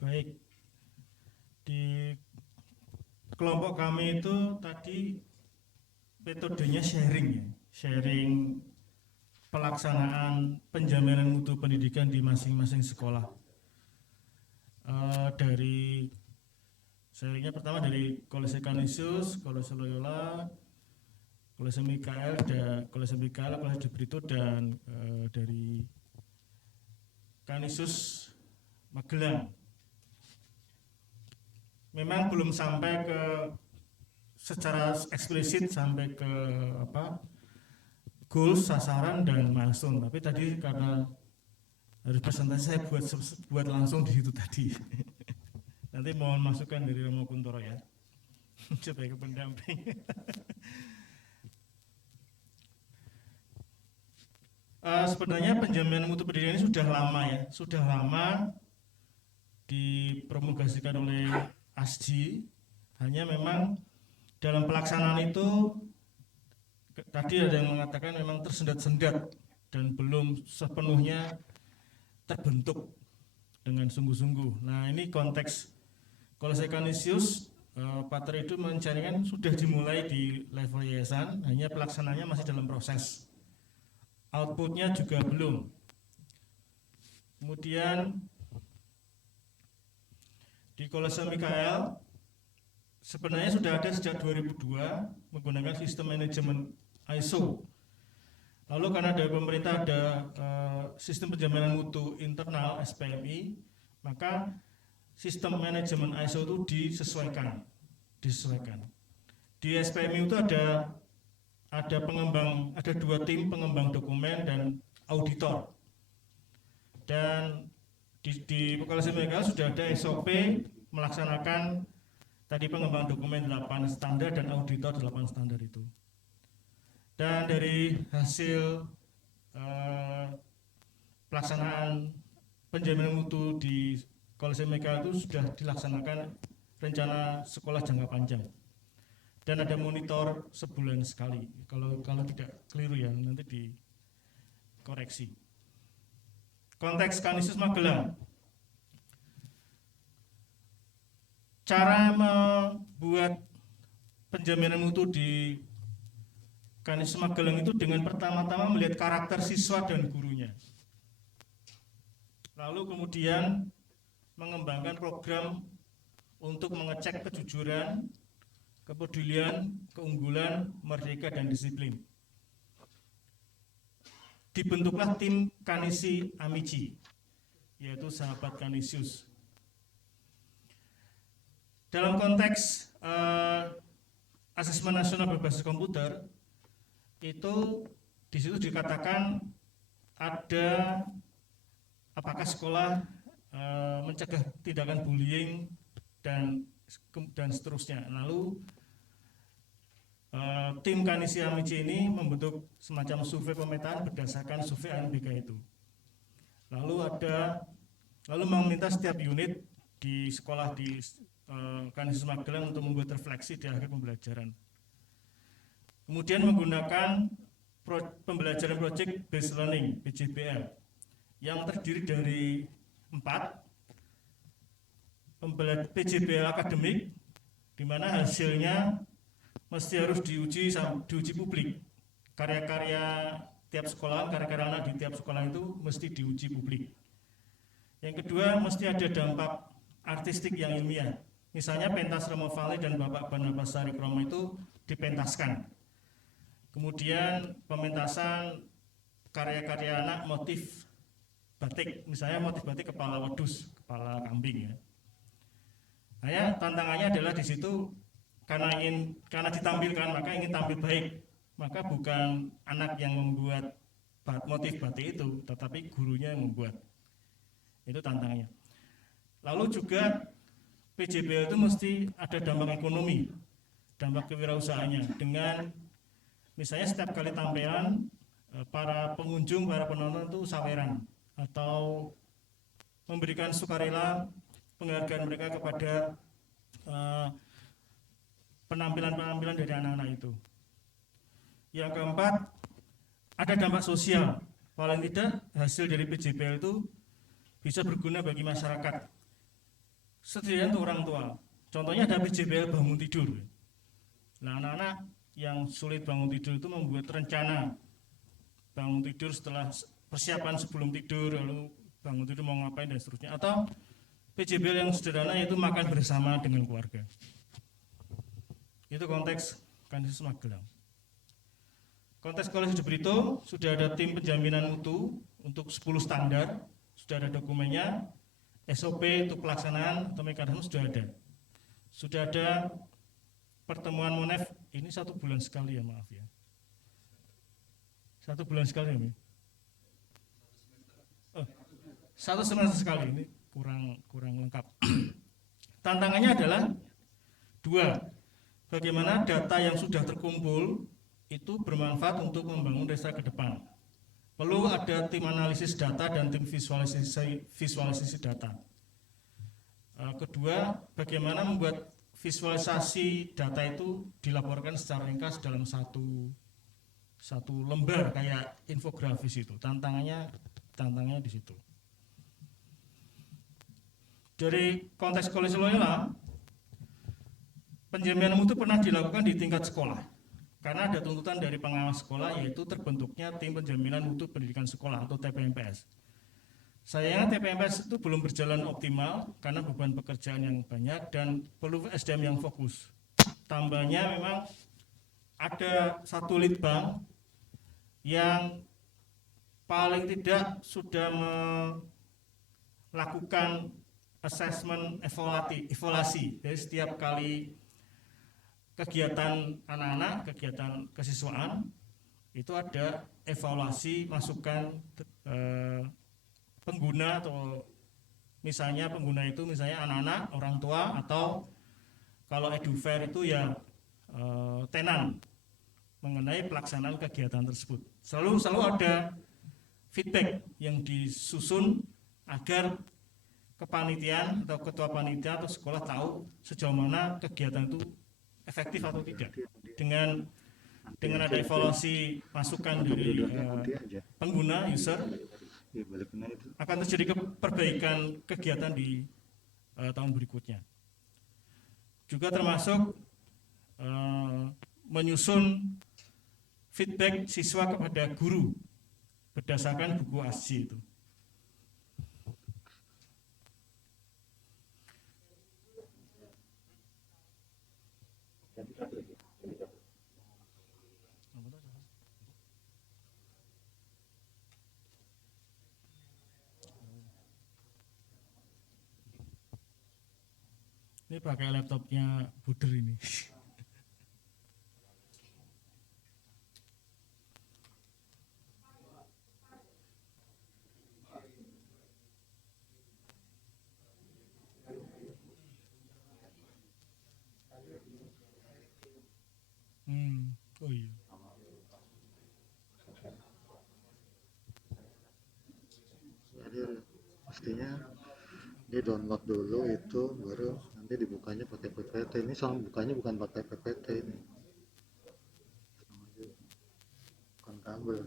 Baik, di kelompok kami itu tadi metodenya sharing ya, sharing pelaksanaan penjaminan mutu pendidikan di masing-masing sekolah. Dari sharingnya pertama dari Kolese Canisius, Kolese Loyola, Kolese Mikael, Kolese De Brito, dan dari Canisius Magelang. Memang belum sampai ke secara eksplisit sampai ke goals, sasaran, dan milestone. Tapi tadi karena harus presentasi saya buat langsung di situ tadi. Nanti mohon masukan dari Romo Kuntoro ya, sebagai pendamping. Sebenarnya penjaminan mutu pendidikan ini sudah lama dipromulgasikan oleh ASJI, hanya memang dalam pelaksanaan itu tadi ada yang mengatakan memang tersendat-sendat dan belum sepenuhnya terbentuk dengan sungguh-sungguh. Nah, ini konteks Kolese Canisius, Pater itu mencarikan sudah dimulai di level yayasan, hanya pelaksanaannya masih dalam proses. Outputnya juga belum. Kemudian di Kolese Mikael sebenarnya sudah ada sejak 2002 menggunakan sistem manajemen ISO. Lalu karena dari pemerintah ada sistem penjaminan mutu internal SPMI, maka sistem manajemen ISO itu disesuaikan. Di SPMI itu ada dua tim pengembang dokumen dan auditor. Dan di Kolese Mikael sudah ada SOP melaksanakan tadi pengembangan dokumen 8 standar dan auditor 8 standar itu. Dan dari hasil pelaksanaan penjaminan mutu di Koloseum Mega itu sudah dilaksanakan rencana sekolah jangka panjang. Dan ada monitor sebulan sekali. Kalau tidak keliru ya, nanti dikoreksi. Konteks Kanisius Magelang. Cara membuat penjaminan mutu di Kanisius Magelang itu dengan pertama-tama melihat karakter siswa dan gurunya. Lalu kemudian mengembangkan program untuk mengecek kejujuran, kepedulian, keunggulan, merdeka, dan disiplin. Dibentuklah tim Kanisi Amici, yaitu sahabat Kanisius. Dalam konteks asesmen nasional berbasis komputer, itu di situ dikatakan ada apakah sekolah mencegah tindakan bullying dan seterusnya. Lalu tim Kanisi Amici ini membentuk semacam survei pemetaan berdasarkan survei ANBK itu. Lalu meminta setiap unit di sekolah di Kanisius Magelang untuk membuat refleksi di akhir pembelajaran. Kemudian menggunakan pembelajaran project based learning (PJBL) yang terdiri dari 4 PJBL akademik, di mana hasilnya mesti harus diuji publik. Karya-karya tiap sekolah, karya-karya anak di tiap sekolah itu mesti diuji publik. Yang kedua, mesti ada dampak artistik yang ilmiah. Misalnya pentas Romo Vale dan Bapak Barnabas Sari Kromo itu dipentaskan. Kemudian pementasan karya-karya anak motif batik, misalnya motif batik kepala wedus, kepala kambing ya. Nah ya, tantangannya adalah di situ karena ditampilkan maka ingin tampil baik, maka bukan anak yang membuat motif batik itu, tetapi gurunya yang membuat. Itu tantangannya. Lalu juga PJBL itu mesti ada dampak ekonomi, dampak kewirausahaannya, dengan misalnya setiap kali tampilan para pengunjung, para penonton itu saweran atau memberikan sukarela penghargaan mereka kepada penampilan-penampilan dari anak-anak itu. Yang keempat, ada dampak sosial. Paling tidak hasil dari PJBL itu bisa berguna bagi masyarakat, setidaknya untuk orang tua. Contohnya ada PJBL bangun tidur. Nah, anak-anak yang sulit bangun tidur itu membuat rencana bangun tidur setelah persiapan sebelum tidur, lalu bangun tidur mau ngapain dan seterusnya. Atau PJBL yang sederhana yaitu makan bersama dengan keluarga. Itu konteks Kanisius Magelang. Konteks Kolej de Brito sudah ada tim penjaminan mutu untuk 10 standar, sudah ada dokumennya, SOP untuk pelaksanaan atau mekanisme sudah ada. Sudah ada pertemuan MONEF, ini 1 bulan sekali ya, maaf ya. 1 bulan sekali ya, 1 semester sekali, ini kurang lengkap. Tantangannya adalah 2, bagaimana data yang sudah terkumpul itu bermanfaat untuk membangun desa ke depan. Perlu ada tim analisis data dan tim visualisasi data. Kedua, bagaimana membuat visualisasi data itu dilaporkan secara ringkas dalam satu lembar kayak infografis itu. Tantangannya di situ. Dari konteks Kolej Loyola, penjaminan mutu pernah dilakukan di tingkat sekolah. Karena ada tuntutan dari pengawas sekolah yaitu terbentuknya tim penjaminan mutu pendidikan sekolah atau TPMPS. Sayangnya TPMPS itu belum berjalan optimal karena beban pekerjaan yang banyak dan perlu SDM yang fokus. Tambahnya memang ada 1 litbang yang paling tidak sudah melakukan assessment evaluasi dari setiap kali kegiatan anak-anak, kegiatan kesiswaan itu ada evaluasi masukan pengguna atau misalnya pengguna itu misalnya anak-anak, orang tua, atau kalau edufair itu ya tenan mengenai pelaksanaan kegiatan tersebut. Selalu ada feedback yang disusun agar kepanitiaan atau ketua panitia atau sekolah tahu sejauh mana kegiatan itu efektif atau tidak. Dengan ada evaluasi masukan dari pengguna user, akan terjadi perbaikan kegiatan di tahun berikutnya. Juga termasuk menyusun feedback siswa kepada guru berdasarkan buku ASJI itu. Ini pakai laptopnya Buder ini. Oh iya. Jadi pastinya di download dulu itu, baru nanti dibukanya pakai PPT. Ini soal bukanya bukan pakai PPT ini, bukan kabel.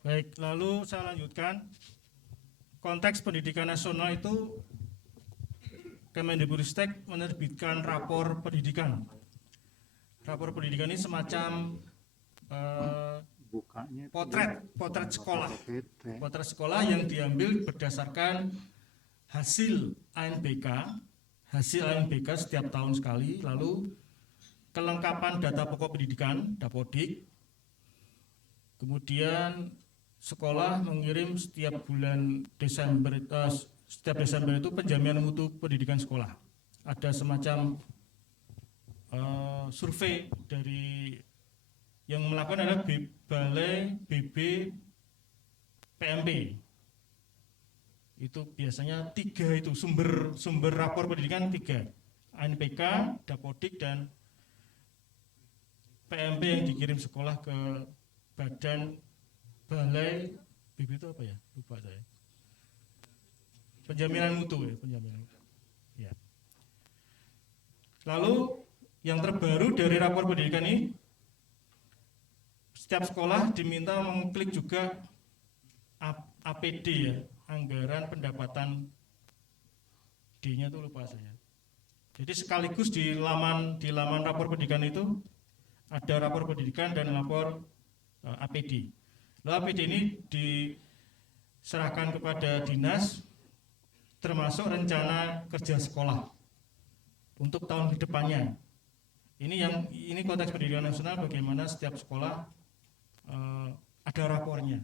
Baik, lalu saya lanjutkan. Konteks pendidikan nasional itu Kemendikbudristek menerbitkan rapor pendidikan. Rapor pendidikan ini semacam potret sekolah yang diambil berdasarkan hasil ANBK setiap tahun sekali, lalu kelengkapan data pokok pendidikan Dapodik, kemudian sekolah mengirim setiap bulan Desember, setiap Desember itu penjaminan mutu pendidikan sekolah. Ada semacam survei dari yang melakukan adalah Balai BB PMP. Itu biasanya 3 itu sumber rapor pendidikan 3, ANPK, Dapodik, dan PMP yang dikirim sekolah ke Badan Balai BB itu apa ya? Lupa saya. Penjaminan mutu ya, penjaminan. Ya. Lalu yang terbaru dari rapor pendidikan ini, setiap sekolah diminta mengklik juga APD ya, anggaran pendapatan D-nya itu lupa saya. Jadi sekaligus di laman rapor pendidikan itu ada rapor pendidikan dan lapor APD. Lalu APD ini diserahkan kepada dinas, termasuk rencana kerja sekolah untuk tahun kedepannya. Ini konteks pendidikan nasional, bagaimana setiap sekolah ada rapornya.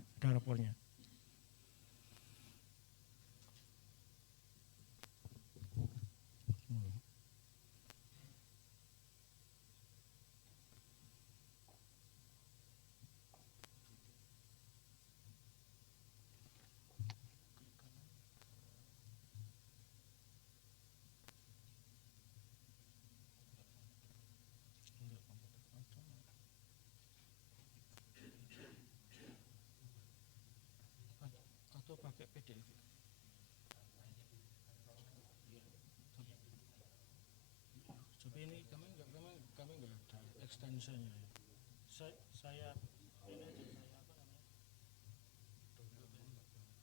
Atau pakai PDF. Tapi ini kami nggak ada extensionnya. Saya ini aja, saya apa namanya? PDF.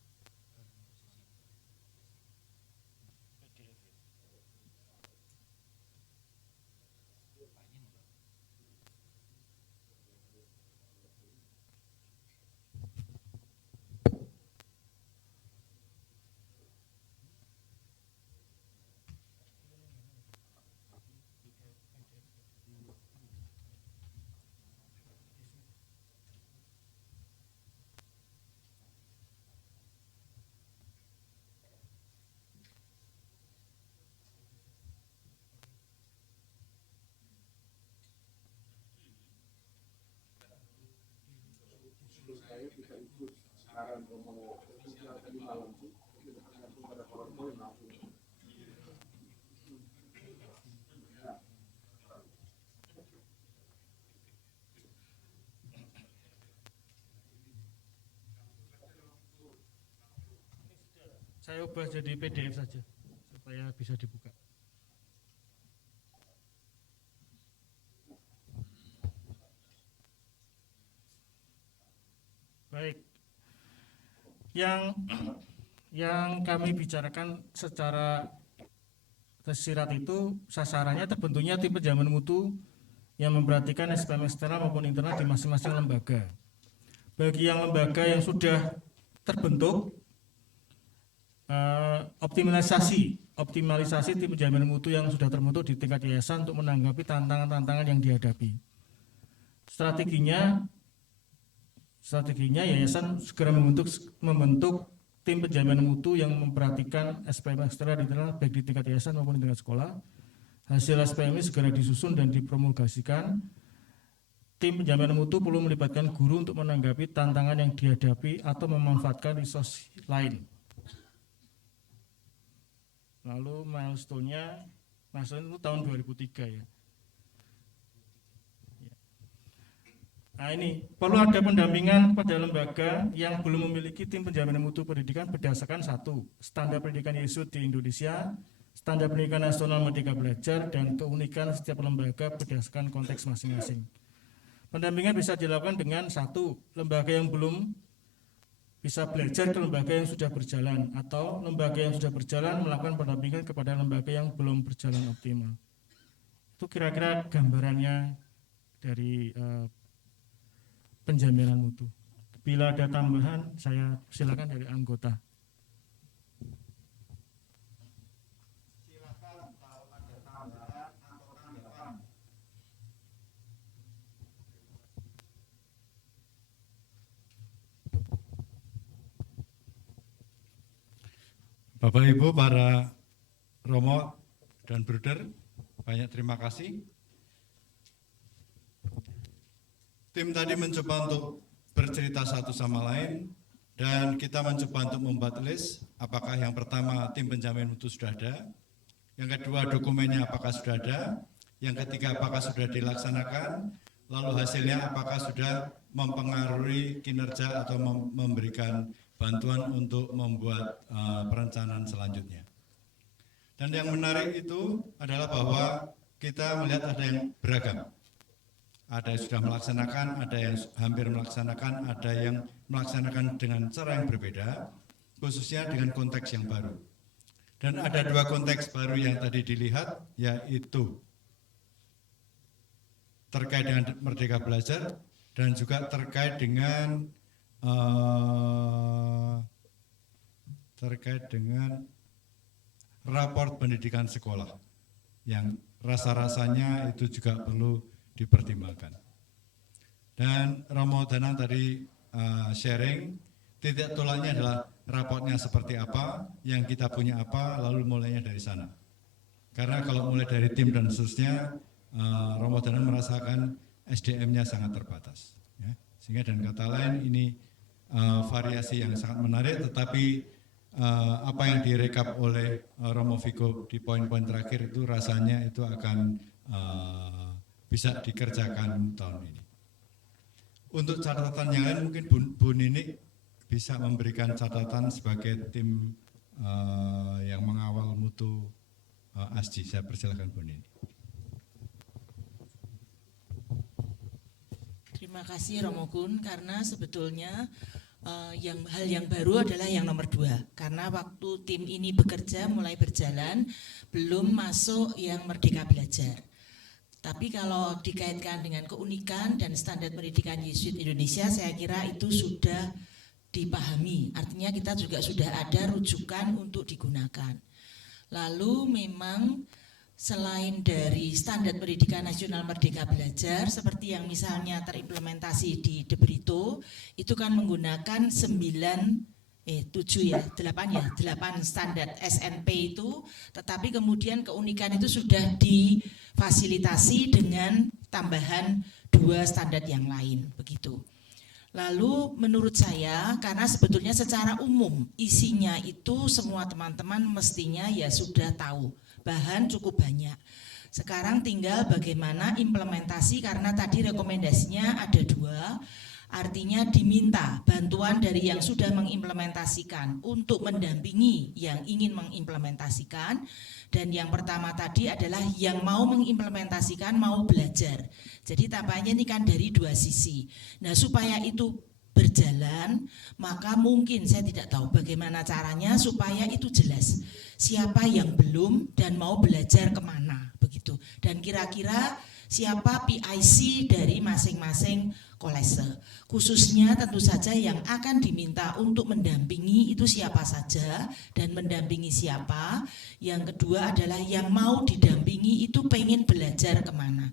Saya ubah jadi PDF saja supaya bisa dibuka. Baik. Yang kami bicarakan secara tersirat itu sasarannya terbentuknya tim penjamin mutu yang memperhatikan SPM eksternal maupun internal di masing-masing lembaga. Bagi yang lembaga yang sudah terbentuk, optimalisasi tim penjamin mutu yang sudah terbentuk di tingkat yayasan untuk menanggapi tantangan-tantangan yang dihadapi. Strateginya yayasan segera membentuk tim penjamin mutu yang memperhatikan SPM eksternal dan internal baik di tingkat yayasan maupun di tingkat sekolah. Hasil SPM ini segera disusun dan dipromulgasikan. Tim penjamin mutu perlu melibatkan guru untuk menanggapi tantangan yang dihadapi atau memanfaatkan resource lain. Lalu milestone-nya itu tahun 2003 ya. Nah ini, perlu ada pendampingan pada lembaga yang belum memiliki tim penjamin mutu pendidikan berdasarkan 1. Standar pendidikan Yesus di Indonesia, standar pendidikan nasional Merdeka Belajar, dan keunikan setiap lembaga berdasarkan konteks masing-masing. Pendampingan bisa dilakukan dengan 1. Lembaga yang belum bisa belajar ke lembaga yang sudah berjalan, atau lembaga yang sudah berjalan melakukan pendampingan kepada lembaga yang belum berjalan optimal. Itu kira-kira gambarannya dari penjaminan mutu. Bila ada tambahan, saya silakan dari anggota. Bapak Ibu, para Romo dan Bruder, banyak terima kasih. Tim tadi mencoba untuk bercerita satu sama lain, dan kita mencoba untuk membuat list apakah yang pertama tim penjamin mutu sudah ada, yang kedua dokumennya apakah sudah ada, yang ketiga apakah sudah dilaksanakan, lalu hasilnya apakah sudah mempengaruhi kinerja atau memberikan bantuan untuk membuat perencanaan selanjutnya. Dan yang menarik itu adalah bahwa kita melihat ada yang beragam. Ada yang sudah melaksanakan, ada yang hampir melaksanakan, ada yang melaksanakan dengan cara yang berbeda, khususnya dengan konteks yang baru. Dan ada 2 konteks baru yang tadi dilihat, yaitu terkait dengan Merdeka Belajar dan juga terkait dengan raport pendidikan sekolah yang rasa-rasanya itu juga perlu dipertimbangkan. Dan Romo Danang tadi sharing, titik tolaknya adalah raportnya seperti apa, yang kita punya apa, lalu mulainya dari sana. Karena kalau mulai dari tim dan seterusnya, Romo Danang merasakan SDM-nya sangat terbatas. Ya. Sehingga dengan kata lain ini variasi yang sangat menarik, tetapi apa yang direkap oleh Romo Vigo di poin-poin terakhir itu rasanya itu akan bisa dikerjakan tahun ini. Untuk catatan yang lain mungkin Bu Nini bisa memberikan catatan sebagai tim yang mengawal mutu ASJI. Saya persilakan Bu Nini. Terima kasih Romo Gun, karena sebetulnya hal yang baru adalah yang nomor 2, karena waktu tim ini bekerja mulai berjalan belum masuk yang Merdeka Belajar. Tapi kalau dikaitkan dengan keunikan dan standar pendidikan Yesuit Indonesia, saya kira itu sudah dipahami. Artinya kita juga sudah ada rujukan untuk digunakan. Lalu memang selain dari standar pendidikan nasional Merdeka Belajar, seperti yang misalnya terimplementasi di De Brito, itu kan menggunakan 8 standar SNP itu, tetapi kemudian keunikan itu sudah difasilitasi dengan tambahan 2 standar yang lain, begitu. Lalu menurut saya, karena sebetulnya secara umum isinya itu semua teman-teman mestinya ya sudah tahu, bahan cukup banyak. Sekarang tinggal bagaimana implementasi, karena tadi rekomendasinya ada 2, artinya diminta bantuan dari yang sudah mengimplementasikan untuk mendampingi yang ingin mengimplementasikan, dan yang pertama tadi adalah yang mau mengimplementasikan mau belajar. Jadi tampaknya ini kan dari 2 sisi. Nah, supaya itu berjalan, maka mungkin saya tidak tahu bagaimana caranya supaya itu jelas siapa yang belum dan mau belajar kemana, begitu. Dan kira-kira siapa PIC dari masing-masing kolese. Khususnya tentu saja yang akan diminta untuk mendampingi itu siapa saja dan mendampingi siapa. Yang kedua adalah yang mau didampingi itu pengen belajar kemana.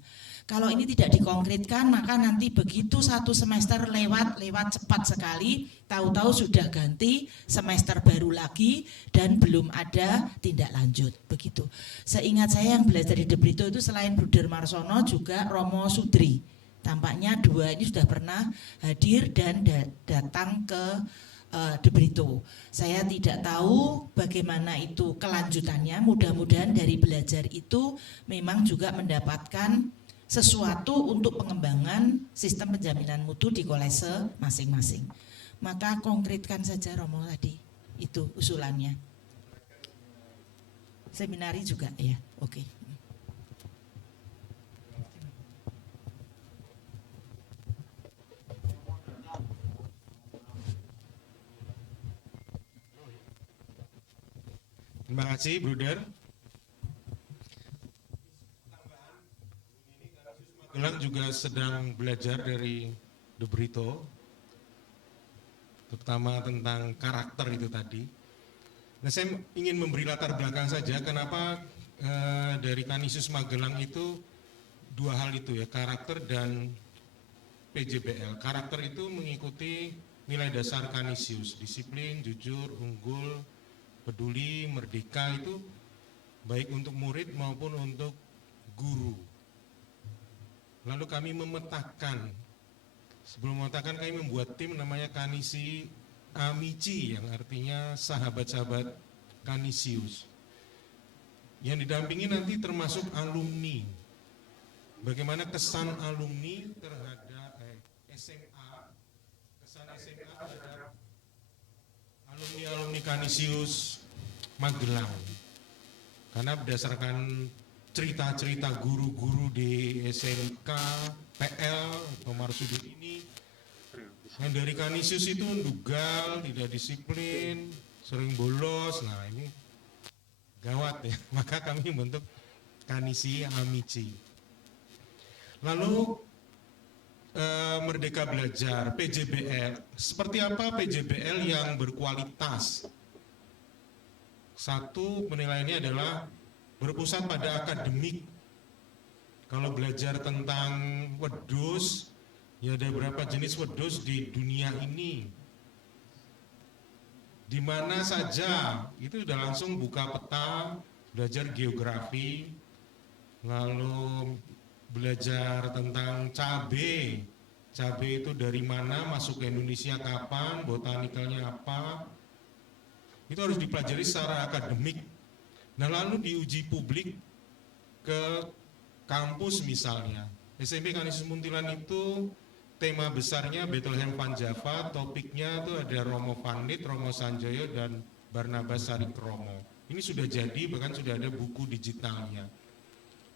Kalau ini tidak dikonkretkan, maka nanti begitu 1 semester lewat cepat sekali, tahu-tahu sudah ganti semester baru lagi dan belum ada tindak lanjut, begitu. Seingat saya yang belajar di De Brito itu selain Bruder Marsono juga Romo Sudri. Tampaknya 2 ini sudah pernah hadir dan datang ke De Brito. Saya tidak tahu bagaimana itu kelanjutannya, mudah-mudahan dari belajar itu memang juga mendapatkan sesuatu untuk pengembangan sistem penjaminan mutu di kolese masing-masing. Maka konkretkan saja Romo tadi, itu usulannya. Seminari juga ya, oke. Terima kasih, Bruder. Magelang juga sedang belajar dari De Brito, terutama tentang karakter itu tadi. Nah, saya ingin memberi latar belakang saja kenapa dari Kanisius Magelang itu 2 hal itu ya, karakter dan PJBL. Karakter itu mengikuti nilai dasar Kanisius, disiplin, jujur, unggul, peduli, merdeka, itu baik untuk murid maupun untuk guru. Lalu kami memetakan, sebelum memetakan kami membuat tim namanya Kanisi Amici, yang artinya sahabat-sahabat Kanisius. Yang didampingi nanti termasuk alumni. Bagaimana kesan alumni terhadap SMA, kesan SMA terhadap alumni Kanisius Magelang. Karena berdasarkan cerita-cerita guru-guru di SMK, PL, atau Marsudi ini, yang dari Kanisius itu ndugal, tidak disiplin, sering bolos. Nah, ini gawat ya, maka kami membentuk Kanisi Amici. Lalu Merdeka Belajar, PJBL. Seperti apa PJBL yang berkualitas? 1, penilaiannya adalah berpusat pada akademik. Kalau belajar tentang wedus, Ya ada berapa jenis wedus di dunia ini. Di mana saja itu udah langsung buka peta, belajar geografi, lalu belajar tentang cabai. Cabai itu dari mana, masuk ke Indonesia kapan, botanikalnya apa. Itu harus dipelajari secara akademik. Nah lalu diuji publik ke kampus misalnya. SMP Kanisius Muntilan itu tema besarnya Bethlehem Van Java, topiknya itu ada Romo Vanlit, Romo Sanjoyo, dan Barnabas Sarikromo. Ini sudah jadi, bahkan sudah ada buku digitalnya.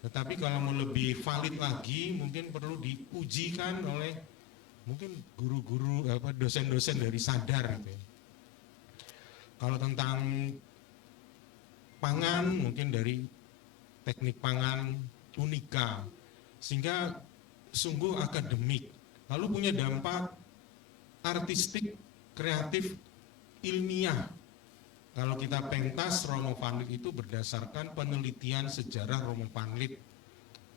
Tetapi kalau mau lebih valid lagi, mungkin perlu diujikan oleh mungkin guru-guru, dosen-dosen dari Sadar. Gitu. Kalau tentang pangan, mungkin dari teknik pangan Unika, sehingga sungguh akademik. Lalu punya dampak artistik, kreatif, ilmiah. Kalau kita pentas Romo Vanlit itu berdasarkan penelitian sejarah Romo Vanlit,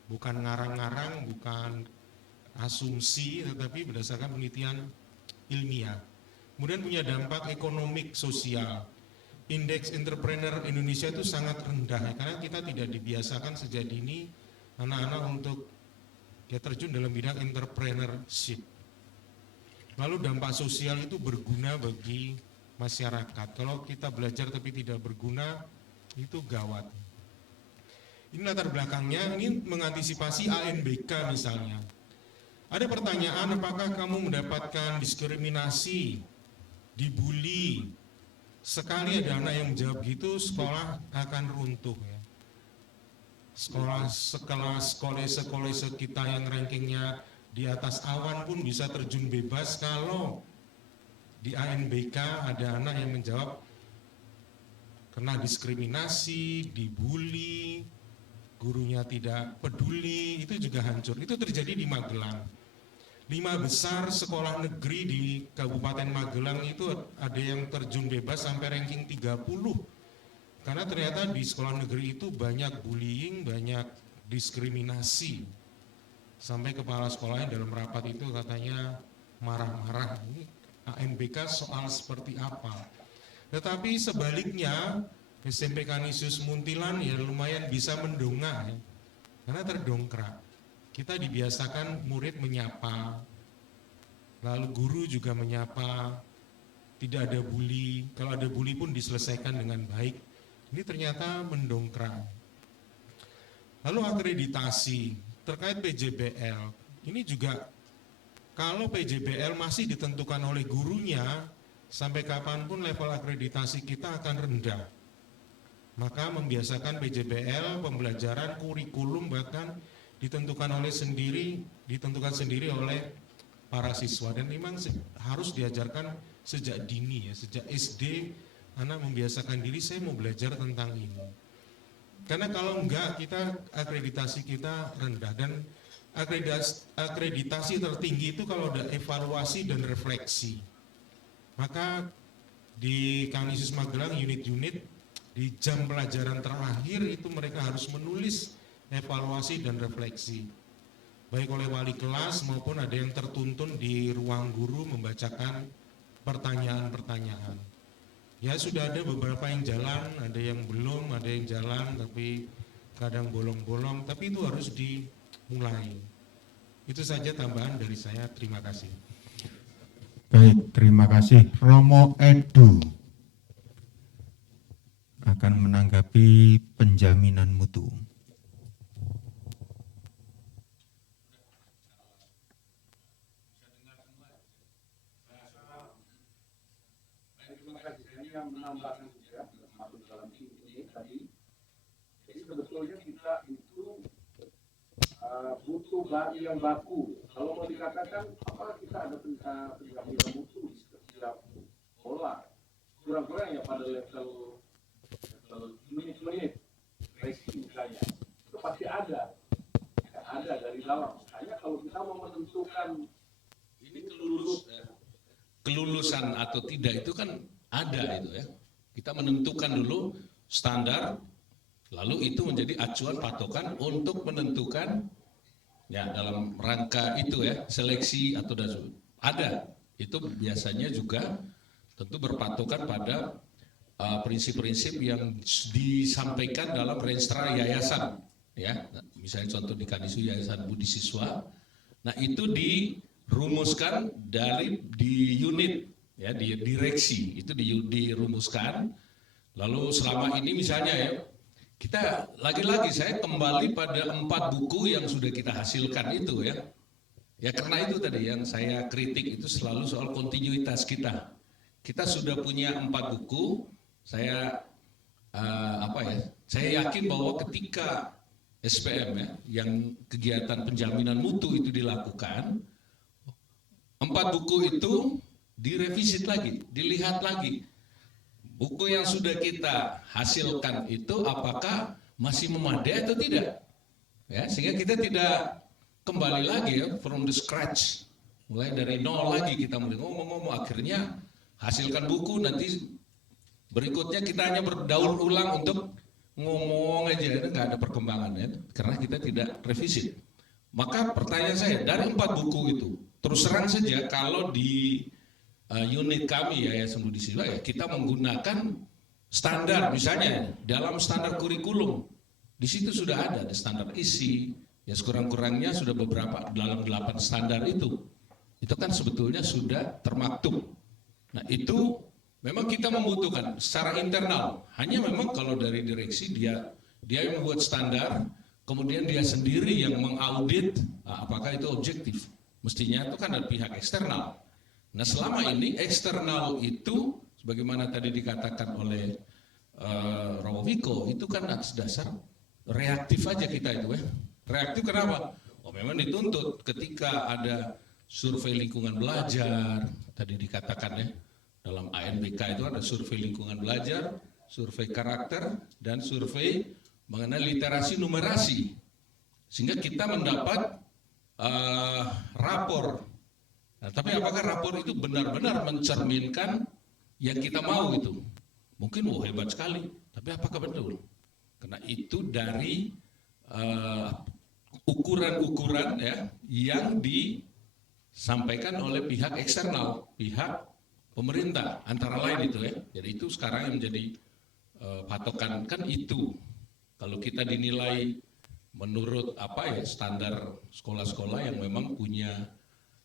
bukan ngarang-ngarang, bukan asumsi, tetapi berdasarkan penelitian ilmiah. Kemudian punya dampak ekonomik, sosial. Indeks entrepreneur Indonesia itu sangat rendah, karena kita tidak dibiasakan sejak dini anak-anak untuk terjun dalam bidang entrepreneurship. Lalu dampak sosial itu berguna bagi masyarakat. Kalau kita belajar tapi tidak berguna, itu gawat. Ini latar belakangnya, ini mengantisipasi ANBK misalnya. Ada pertanyaan, apakah kamu mendapatkan diskriminasi, dibully? Sekali ada anak yang menjawab gitu, sekolah akan runtuh ya. Sekolah sekelas kolese kita yang rankingnya di atas awan pun bisa terjun bebas kalau di ANBK ada anak yang menjawab kena diskriminasi, dibully, gurunya tidak peduli, itu juga hancur. Itu terjadi di Magelang. 5 besar sekolah negeri di Kabupaten Magelang itu ada yang terjun bebas sampai ranking 30. Karena ternyata di sekolah negeri itu banyak bullying, banyak diskriminasi. Sampai kepala sekolahnya dalam rapat itu katanya marah-marah. Ini ANBK soal seperti apa? Tetapi sebaliknya SMP Kanisius Muntilan ya lumayan bisa mendongak ya. Karena terdongkrak. Kita dibiasakan murid menyapa, lalu guru juga menyapa, tidak ada bully, kalau ada bully pun diselesaikan dengan baik. Ini ternyata mendongkrak. Lalu akreditasi terkait PJBL, ini juga kalau PJBL masih ditentukan oleh gurunya, sampai kapanpun level akreditasi kita akan rendah. Maka membiasakan PJBL, pembelajaran, kurikulum bahkan ditentukan sendiri oleh para siswa, dan memang harus diajarkan sejak dini ya, sejak SD anak membiasakan diri saya mau belajar tentang ini. Karena kalau enggak akreditasi kita rendah, dan akreditasi tertinggi itu kalau ada evaluasi dan refleksi. Maka di Kanisius Magelang unit-unit di jam pelajaran terakhir itu mereka harus menulis evaluasi dan refleksi, baik oleh wali kelas maupun ada yang tertuntun di ruang guru membacakan pertanyaan-pertanyaan. Ya sudah ada beberapa yang jalan, ada yang belum, ada yang jalan tapi kadang bolong-bolong, tapi itu harus dimulai. Itu saja tambahan dari saya, terima kasih. Baik, terima kasih. Romo Edu akan menanggapi penjaminan mutu. Menambahkan juga masuk dalam ini tadi. Jadi sebetulnya kita itu butuh yang baku. Kalau mau dikatakan apa, kita ada penjaminan mutu di setiap sekolah. Kurang-kurang ya pada level unit-unit racing misalnya. Itu pasti ada dari dalam. Makanya kalau kita mau menentukan ini kelulusan atau tidak itu kan ada itu ya. Kita menentukan dulu standar, lalu itu menjadi acuan patokan untuk menentukan Ya, dalam rangka itu ya, seleksi atau ada. Itu biasanya juga tentu berpatokan pada prinsip-prinsip yang disampaikan dalam renstra yayasan. Ya, misalnya contoh di Kanisu Yayasan Budi Siswa. Nah, itu dirumuskan di unit, ya, di direksi itu dirumuskan. Lalu selama ini misalnya ya, kita lagi-lagi saya kembali pada 4 buku yang sudah kita hasilkan itu ya. Ya karena itu tadi yang saya kritik itu selalu soal kontinuitas kita. Kita sudah punya 4 buku. Saya saya yakin bahwa ketika SPM ya, yang kegiatan penjaminan mutu itu dilakukan, 4 buku itu direvisit lagi, dilihat lagi. Buku yang sudah kita hasilkan itu apakah masih memadai atau tidak? Ya, sehingga kita tidak kembali lagi ya from the scratch, mulai dari nol lagi kita mulai ngomong-ngomong, akhirnya hasilkan buku, nanti berikutnya kita hanya berdaur ulang untuk ngomong aja, nggak ada perkembangan ya, karena kita tidak revisi. Maka pertanyaan saya, dari 4 buku itu, terus terang saja kalau di unit kami Yayasan Budi Siswa ya, kita menggunakan standar, misalnya dalam standar kurikulum di situ sudah ada standar isi, ya sekurang-kurangnya sudah beberapa dalam 8 standar itu kan sebetulnya sudah termaktub. Nah itu memang kita membutuhkan secara internal, hanya memang kalau dari direksi dia yang membuat standar, kemudian dia sendiri yang mengaudit apakah itu objektif. Mestinya itu kan ada pihak eksternal. Nah selama ini eksternal itu sebagaimana tadi dikatakan oleh Romo Viko itu kan atas dasar reaktif aja kita itu ya. Reaktif kenapa? Oh memang dituntut ketika ada survei lingkungan belajar tadi dikatakan ya, dalam ANBK itu ada survei lingkungan belajar, survei karakter dan survei mengenai literasi numerasi, sehingga kita mendapat rapor. Nah, tapi apakah rapor itu benar-benar mencerminkan yang kita mau itu? Mungkin hebat sekali, tapi apakah betul? Karena itu dari ukuran-ukuran ya yang disampaikan oleh pihak eksternal, pihak pemerintah antara lain itu ya. Jadi itu sekarang yang menjadi patokan kan itu. Kalau kita dinilai menurut standar sekolah-sekolah yang memang punya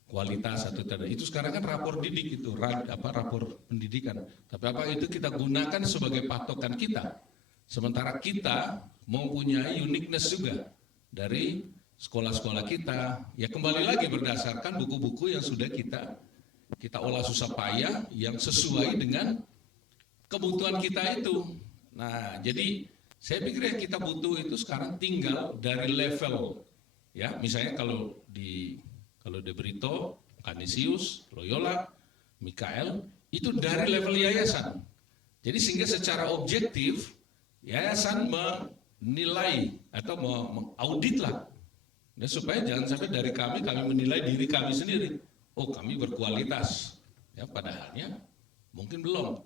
kualitas atau tidak, itu sekarang kan rapor didik itu, rapor pendidikan. Tapi apa itu kita gunakan sebagai patokan kita. Sementara kita mempunyai uniqueness juga dari sekolah-sekolah kita. Ya kembali lagi berdasarkan buku-buku yang sudah kita olah susah payah yang sesuai dengan kebutuhan kita itu. Nah, jadi saya pikir yang kita butuh itu sekarang tinggal dari level ya, misalnya kalau di Brito, Canisius, Loyola, Mikael itu dari level yayasan. Jadi sehingga secara objektif yayasan menilai atau mengaudit lah. Nah, supaya jangan sampai dari kami menilai diri kami sendiri. Oh kami berkualitas, ya padahalnya mungkin belum.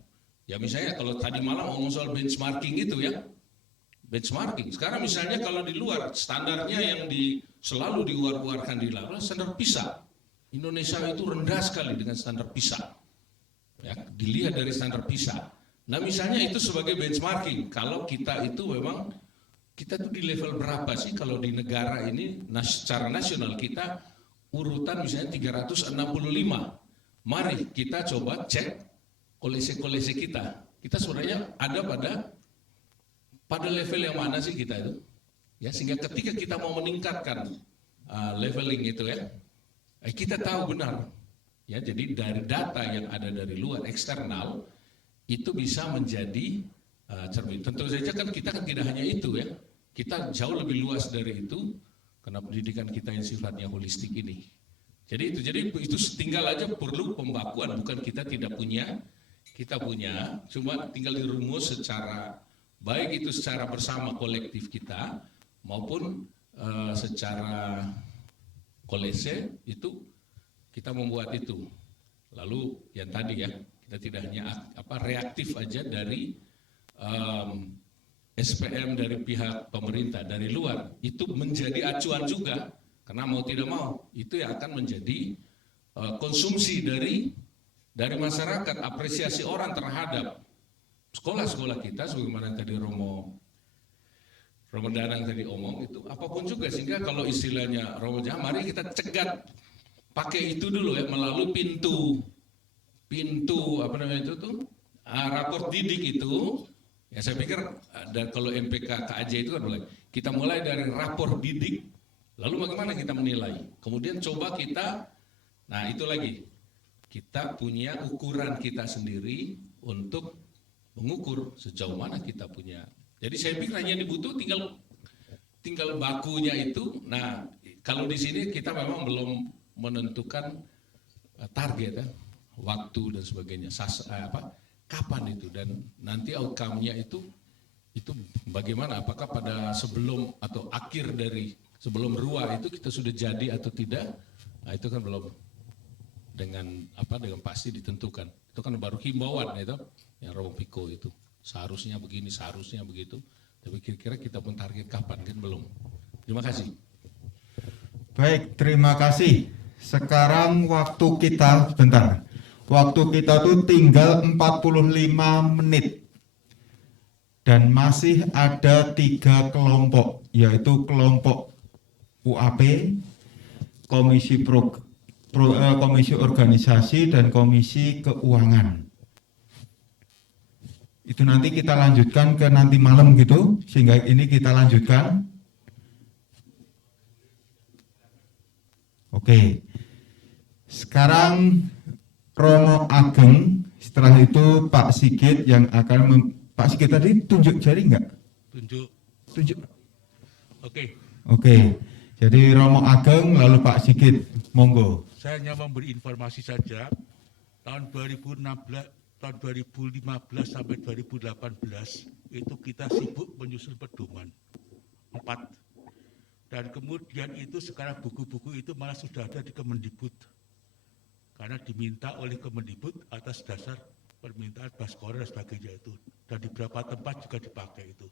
Ya misalnya kalau tadi malam ngomong soal benchmarking itu ya, benchmarking. Sekarang misalnya kalau di luar standarnya yang selalu diwar-warkan di luar standar PISA. Indonesia itu rendah sekali dengan standar PISA. Ya, dilihat dari standar PISA. Nah misalnya itu sebagai benchmarking. Kalau kita itu memang kita tuh di level berapa sih kalau di negara ini secara nasional kita urutan misalnya 365. Mari kita coba cek kolese-kolese kita. Kita sebenarnya ada pada level yang mana sih kita itu? Ya sehingga ketika kita mau meningkatkan leveling itu ya, kita tahu benar. Ya jadi dari data yang ada dari luar eksternal itu bisa menjadi cermin. Tentu saja kan kita kan tidak hanya itu ya. Kita jauh lebih luas dari itu karena pendidikan kita yang sifatnya holistik ini. Jadi itu tinggal aja perlu pembakuan, bukan kita tidak punya, kita punya, cuma tinggal dirumus secara baik itu secara bersama kolektif kita maupun secara kolese itu kita membuat itu. Lalu yang tadi ya, kita tidak hanya reaktif aja dari SPM dari pihak pemerintah dari luar, itu menjadi acuan juga Karena mau tidak mau itu yang akan menjadi konsumsi dari masyarakat, apresiasi orang terhadap sekolah-sekolah kita, sebagaimana tadi Romo Danang tadi omong itu, apapun juga, sehingga kalau istilahnya Romo Jaha, mari kita cegat pakai itu dulu ya, melalui pintu apa namanya itu tuh, rapor didik itu, ya saya pikir dan kalau MPK KAJ itu kan kita mulai dari rapor didik, lalu bagaimana kita menilai, kemudian coba kita, nah itu lagi, kita punya ukuran kita sendiri untuk mengukur sejauh mana kita punya. Jadi saya pikir hanya dibutuh tinggal bakunya itu. Nah, kalau di sini kita memang belum menentukan target ya, waktu dan sebagainya, kapan itu, dan nanti outcome-nya itu bagaimana, apakah pada sebelum atau akhir dari sebelum RUA itu kita sudah jadi atau tidak. Nah, itu kan belum dengan pasti ditentukan. Itu kan baru himbauan itu yang Romo Piko itu. Seharusnya begini, seharusnya begitu. Tapi kira-kira kita pun target kapan kan belum. Terima kasih. Baik, terima kasih. Sekarang waktu kita, sebentar. Waktu kita tuh tinggal 45 menit. Dan masih ada 3 kelompok, yaitu kelompok UAP, komisi komisi organisasi, dan komisi keuangan. Itu nanti kita lanjutkan ke nanti malam gitu, sehingga ini kita lanjutkan. Oke. Sekarang Romo Ageng, setelah itu Pak Sigit yang akan Pak Sigit tadi tunjuk jari enggak? Tunjuk. Oke. Jadi Romo Ageng lalu Pak Sigit, monggo. Saya hanya memberi informasi saja, tahun 2015 sampai 2018 itu kita sibuk menyusun pedoman 4. Dan kemudian itu sekarang buku-buku itu malah sudah ada di Kemendikbud. Karena diminta oleh Kemendikbud atas dasar permintaan Baskoro dan sebagainya itu. Dan di beberapa tempat juga dipakai itu.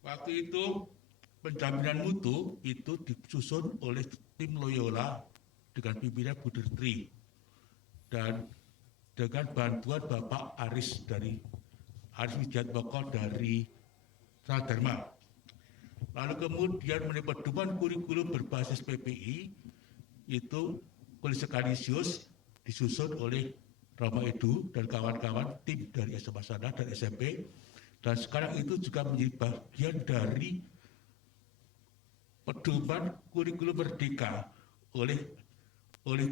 Waktu itu penjaminan mutu itu disusun oleh tim Loyola dengan pimpinan Bu Dirtri dan dengan bantuan Bapak Aris Widiatmoko dari Saladharma. Lalu kemudian mengenai pedoman kurikulum berbasis PPI itu Kolese Kanisius disusun oleh Rama Edu dan kawan-kawan tim dari SMA Sana dan SMP, dan sekarang itu juga menjadi bagian dari pedoman kurikulum merdeka oleh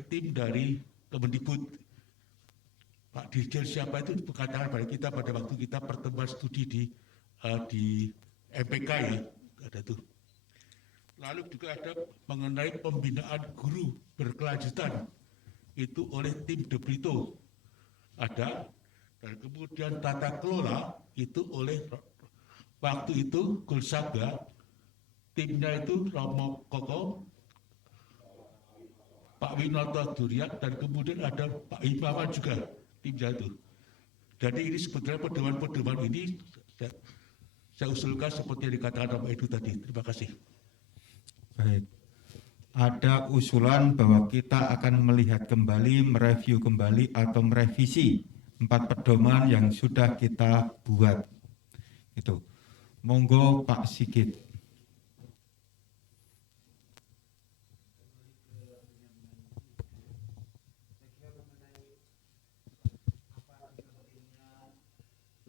tim dari Kemendikbud. Pak Dirjen siapa itu mengatakan pada kita pada waktu kita pertemuan studi di MPK ya, ada tuh. Lalu juga ada mengenai pembinaan guru berkelanjutan itu oleh tim De Brito ada, dan kemudian tata kelola itu oleh waktu itu Gulsaga, timnya itu Romo Koko, Pak Winoto Duriak, dan kemudian ada Pak Himawan juga timnya itu. Jadi ini sebetulnya pedoman-pedoman ini saya usulkan seperti yang dikatakan Romo Edu tadi. Terima kasih. Baik. Ada usulan bahwa kita akan melihat kembali, mereview kembali atau merevisi 4 pedoman yang sudah kita buat. Itu. Monggo Pak Sigit.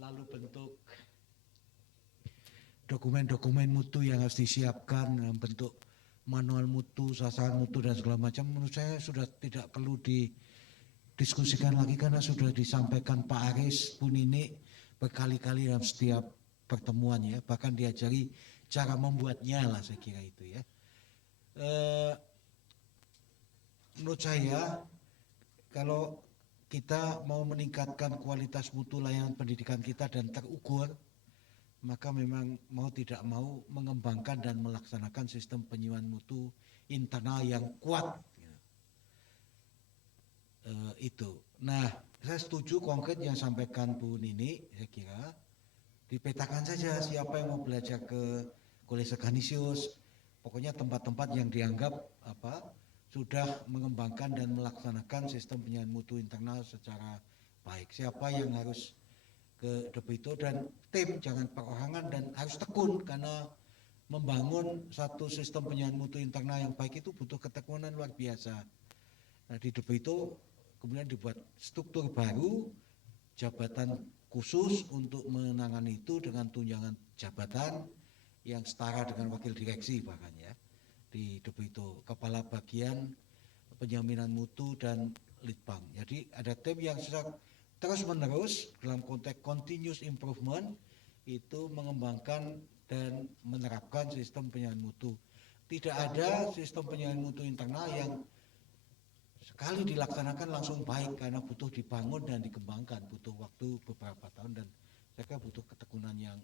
Lalu bentuk dokumen-dokumen mutu yang harus disiapkan dalam bentuk manual mutu, sasaran mutu dan segala macam, menurut saya sudah tidak perlu didiskusikan lagi karena sudah disampaikan Pak Aris Punini berkali-kali dalam setiap pertemuan ya, bahkan diajari cara membuatnya lah, saya kira itu ya. Menurut saya kalau kita mau meningkatkan kualitas mutu layanan pendidikan kita dan terukur, maka memang mau tidak mau mengembangkan dan melaksanakan sistem penyuapan mutu internal yang kuat. Itu. Nah, saya setuju konkret yang sampaikan Bu Nini, saya kira dipetakan saja siapa yang mau belajar ke Kolese Kanisius, pokoknya tempat-tempat yang dianggap sudah mengembangkan dan melaksanakan sistem penilaian mutu internal secara baik. Siapa yang harus ke Debito dan tim, jangan perorangan, dan harus tekun, karena membangun satu sistem penilaian mutu internal yang baik itu butuh ketekunan luar biasa. Nah, di Debito kemudian dibuat struktur baru, jabatan khusus untuk menangani itu dengan tunjangan jabatan yang setara dengan wakil direksi bahkan ya. Di Debito, kepala bagian penjaminan mutu dan litbang. Jadi ada tim yang secara terus-menerus dalam konteks continuous improvement itu mengembangkan dan menerapkan sistem penilaian mutu. Tidak ada sistem penilaian mutu internal yang sekali dilaksanakan langsung baik, karena butuh dibangun dan dikembangkan, butuh waktu beberapa tahun, dan saya kira butuh ketekunan yang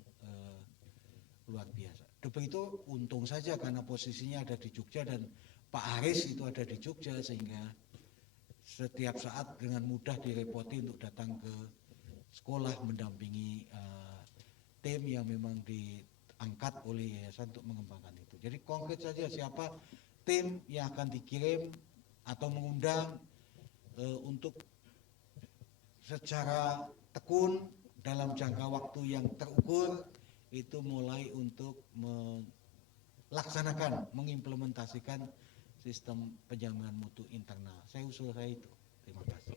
luar biasa. Debito untung saja karena posisinya ada di Jogja dan Pak Aris itu ada di Jogja, sehingga setiap saat dengan mudah direpoti untuk datang ke sekolah mendampingi tim yang memang diangkat oleh yayasan untuk mengembangkan itu. Jadi konkret saja siapa tim yang akan dikirim atau mengundang untuk secara tekun dalam jangka waktu yang terukur itu mulai untuk melaksanakan, mengimplementasikan sistem penjaminan mutu internal. Saya usul saya itu. Terima kasih.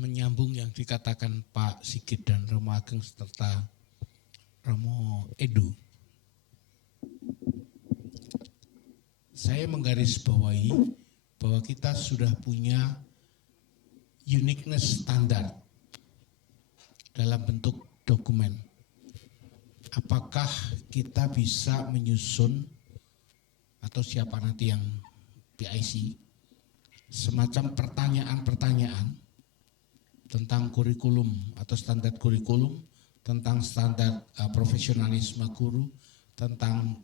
Menyambung yang dikatakan Pak Sigit dan Romo Ageng serta Romo Edu, saya menggarisbawahi bahwa kita sudah punya uniqueness standar dalam bentuk dokumen. Apakah kita bisa menyusun atau siapa nanti yang PIC semacam pertanyaan-pertanyaan tentang kurikulum atau standar kurikulum, tentang standar profesionalisme guru, tentang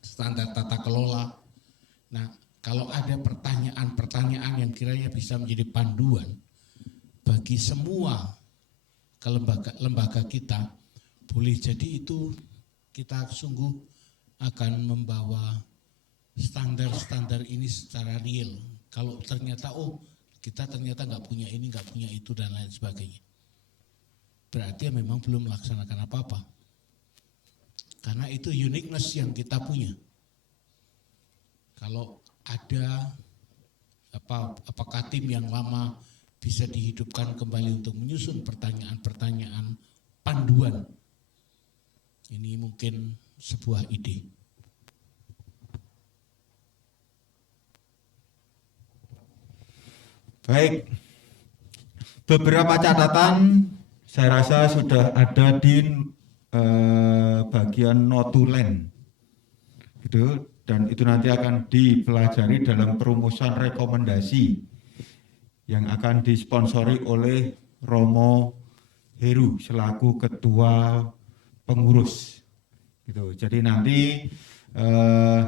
standar tata kelola. Nah, kalau ada pertanyaan-pertanyaan yang kiranya bisa menjadi panduan bagi semua lembaga kita, boleh jadi itu kita sungguh akan membawa standar-standar ini secara real. Kalau ternyata kita ternyata nggak punya ini, nggak punya itu, dan lain sebagainya, berarti memang belum melaksanakan apa-apa. Karena itu uniqueness yang kita punya. Kalau ada apakah tim yang lama bisa dihidupkan kembali untuk menyusun pertanyaan-pertanyaan panduan. Ini mungkin sebuah ide. Baik, beberapa catatan saya rasa sudah ada di bagian notulen, gitu, dan itu nanti akan dipelajari dalam perumusan rekomendasi yang akan disponsori oleh Romo Heru selaku ketua pengurus, gitu. Jadi nanti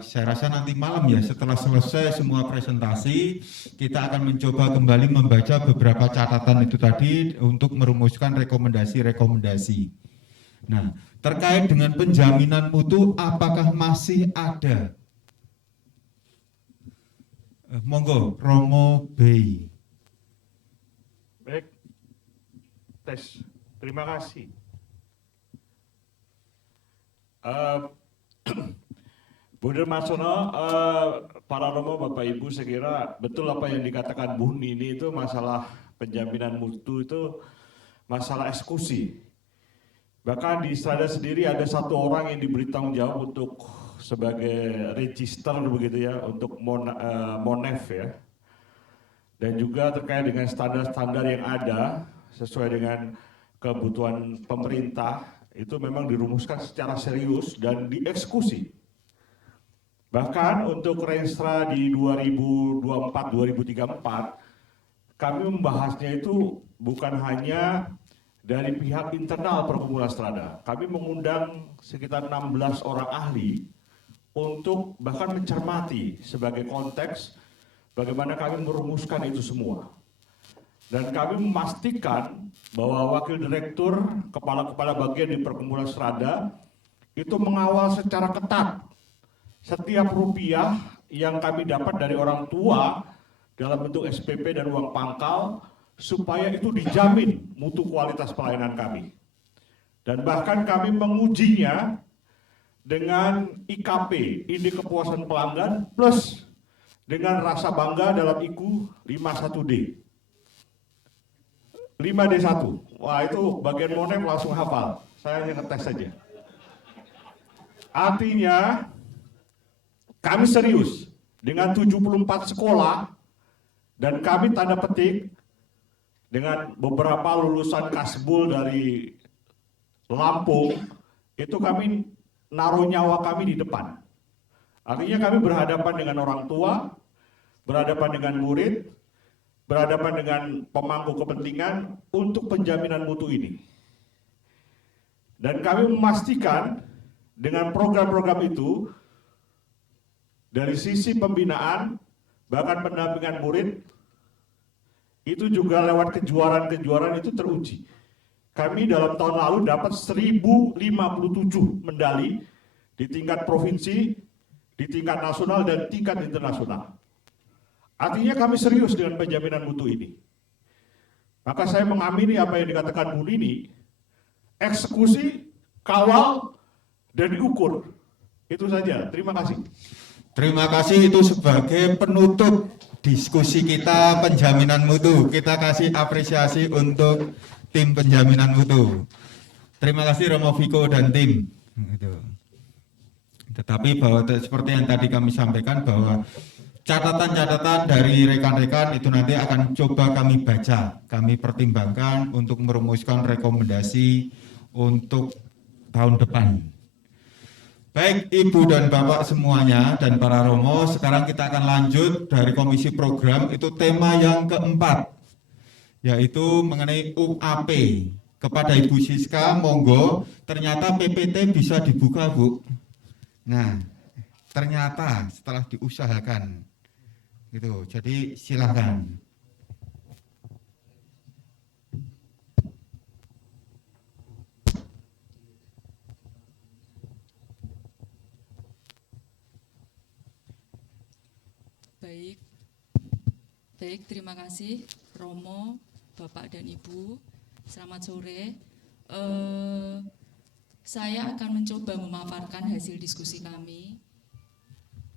saya rasa nanti malam ya, setelah selesai semua presentasi, kita akan mencoba kembali membaca beberapa catatan itu tadi untuk merumuskan rekomendasi-rekomendasi. Nah, terkait dengan penjaminan mutu, apakah masih ada? Monggo, Romo Bey. Baik, tes. Terima kasih. Bunda Marsono, para Romo, Bapak Ibu, saya kira betul apa yang dikatakan Bu Nini itu masalah penjaminan mutu itu masalah eksekusi. Bahkan di Strada sendiri ada satu orang yang diberi tanggung jawab untuk sebagai register begitu ya, untuk Monef ya. Dan juga terkait dengan standar-standar yang ada sesuai dengan kebutuhan pemerintah itu memang dirumuskan secara serius dan dieksekusi. Bahkan untuk Renstra di 2024-2034 kami membahasnya itu bukan hanya dari pihak internal Perkumpulan Strada. Kami mengundang sekitar 16 orang ahli untuk bahkan mencermati sebagai konteks bagaimana kami merumuskan itu semua. Dan kami memastikan bahwa wakil direktur, kepala-kepala bagian di Perkumpulan Serada itu mengawal secara ketat setiap rupiah yang kami dapat dari orang tua dalam bentuk SPP dan uang pangkal, supaya itu dijamin mutu kualitas pelayanan kami. Dan bahkan kami mengujinya dengan IKP, Indeks Kepuasan Pelanggan, plus dengan rasa bangga dalam IKU 51D. 5D1, wah itu bagian monem langsung hafal, saya hanya ngetes saja. Artinya, kami serius dengan 74 sekolah, dan kami tanda petik dengan beberapa lulusan Kasbul dari Lampung, itu kami naruh nyawa kami di depan. Artinya kami berhadapan dengan orang tua, berhadapan dengan murid, berhadapan dengan pemangku kepentingan untuk penjaminan mutu ini. Dan kami memastikan dengan program-program itu, dari sisi pembinaan, bahkan pendampingan murid, itu juga lewat kejuaraan-kejuaraan itu teruji. Kami dalam tahun lalu dapat 1057 medali di tingkat provinsi, di tingkat nasional, dan tingkat internasional. Artinya kami serius dengan penjaminan mutu ini. Maka saya mengamini apa yang dikatakan Bu Nini, eksekusi, kawal, dan diukur. Itu saja, terima kasih. Terima kasih, itu sebagai penutup diskusi kita penjaminan mutu. Kita kasih apresiasi untuk tim penjaminan mutu. Terima kasih Romo Viko dan tim. Tetapi bahwa seperti yang tadi kami sampaikan, bahwa catatan-catatan dari rekan-rekan itu nanti akan coba kami baca, kami pertimbangkan untuk merumuskan rekomendasi untuk tahun depan. Baik Ibu dan Bapak semuanya dan para Romo, sekarang kita akan lanjut dari Komisi Program, itu tema yang keempat, yaitu mengenai UAP. Kepada Ibu Siska, monggo, ternyata PPT bisa dibuka Bu. Nah, ternyata setelah diusahakan, gitu. Jadi silakan. Baik, terima kasih Romo, Bapak dan Ibu. Selamat sore. Saya akan mencoba memaparkan hasil diskusi kami.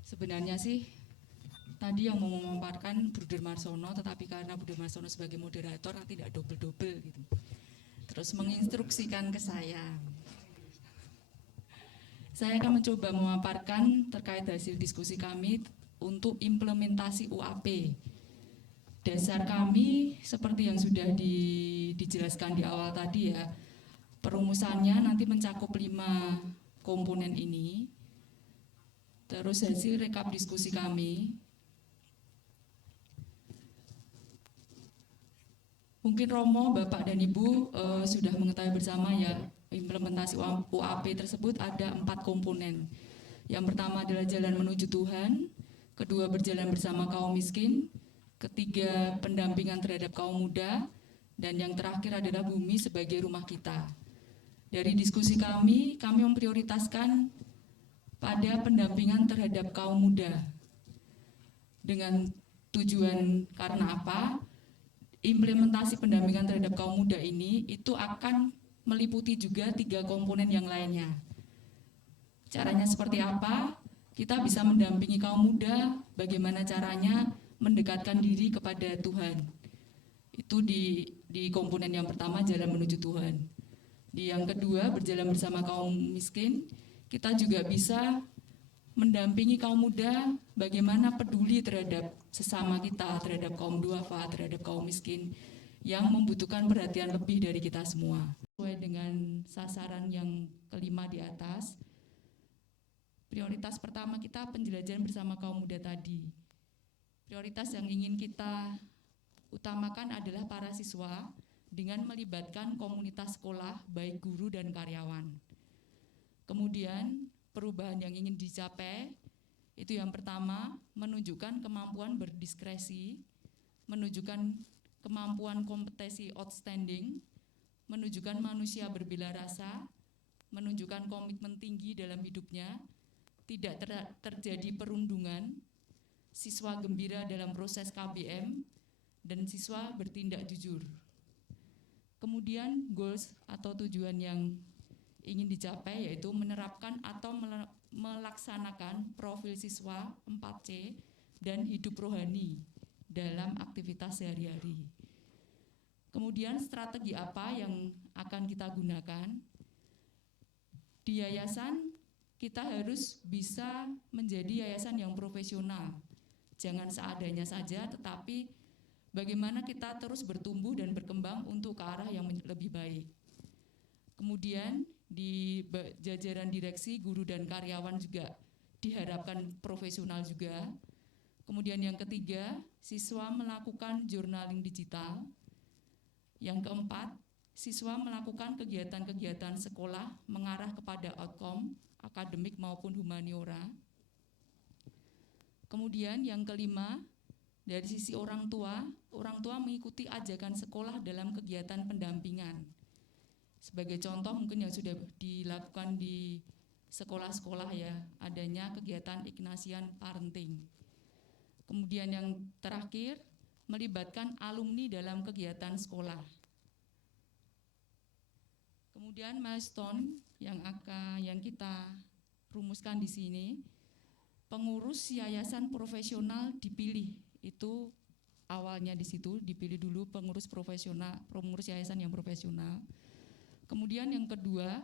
Sebenarnya sih tadi yang mau memaparkan Bruder Marsono, tetapi karena Bruder Marsono sebagai moderator tidak double-double gitu. Terus menginstruksikan ke saya. Saya akan mencoba memaparkan terkait hasil diskusi kami untuk implementasi UAP. Dasar kami seperti yang sudah dijelaskan di awal tadi ya, perumusannya nanti mencakup 5 komponen ini. Terus hasil rekap diskusi kami, mungkin Romo, Bapak dan Ibu sudah mengetahui bersama ya, implementasi UAP tersebut ada 4 komponen. Yang pertama adalah jalan menuju Tuhan, kedua berjalan bersama kaum miskin, ketiga pendampingan terhadap kaum muda, dan yang terakhir adalah bumi sebagai rumah kita. Dari diskusi kami memprioritaskan pada pendampingan terhadap kaum muda. Dengan tujuan karena apa? Implementasi pendampingan terhadap kaum muda ini itu akan meliputi juga 3 komponen yang lainnya. Caranya seperti apa? Kita bisa mendampingi kaum muda, bagaimana caranya mendekatkan diri kepada Tuhan. Itu di komponen yang pertama, jalan menuju Tuhan. Di yang kedua, berjalan bersama kaum miskin, kita juga bisa mendampingi kaum muda bagaimana peduli terhadap sesama kita, terhadap kaum duafa, terhadap kaum miskin yang membutuhkan perhatian lebih dari kita semua. Sesuai dengan sasaran yang kelima di atas, prioritas pertama kita penjelajahan bersama kaum muda tadi. Prioritas yang ingin kita utamakan adalah para siswa dengan melibatkan komunitas sekolah, baik guru dan karyawan. Kemudian perubahan yang ingin dicapai itu yang pertama, menunjukkan kemampuan berdiskresi, menunjukkan kemampuan kompetensi outstanding, menunjukkan manusia berbela rasa, menunjukkan komitmen tinggi dalam hidupnya, tidak terjadi perundungan, siswa gembira dalam proses KBM, dan siswa bertindak jujur. Kemudian goals atau tujuan yang ingin dicapai yaitu menerapkan atau melaksanakan profil siswa 4C dan hidup rohani dalam aktivitas sehari-hari. Kemudian strategi apa yang akan kita gunakan? Di yayasan kita harus bisa menjadi yayasan yang profesional. Jangan seadanya saja, tetapi bagaimana kita terus bertumbuh dan berkembang untuk ke arah yang lebih baik. Kemudian di jajaran direksi, guru dan karyawan juga diharapkan profesional juga. Kemudian yang ketiga, siswa melakukan journaling digital. Yang keempat, siswa melakukan kegiatan-kegiatan sekolah mengarah kepada outcome, akademik maupun humaniora. Kemudian yang kelima, dari sisi orang tua mengikuti ajakan sekolah dalam kegiatan pendampingan. Sebagai contoh mungkin yang sudah dilakukan di sekolah-sekolah ya, adanya kegiatan Ignatian Parenting. Kemudian yang terakhir, melibatkan alumni dalam kegiatan sekolah. Kemudian milestone yang kita rumuskan di sini, pengurus yayasan profesional dipilih. Itu awalnya di situ dipilih dulu pengurus profesional, pengurus yayasan yang profesional. Kemudian yang kedua,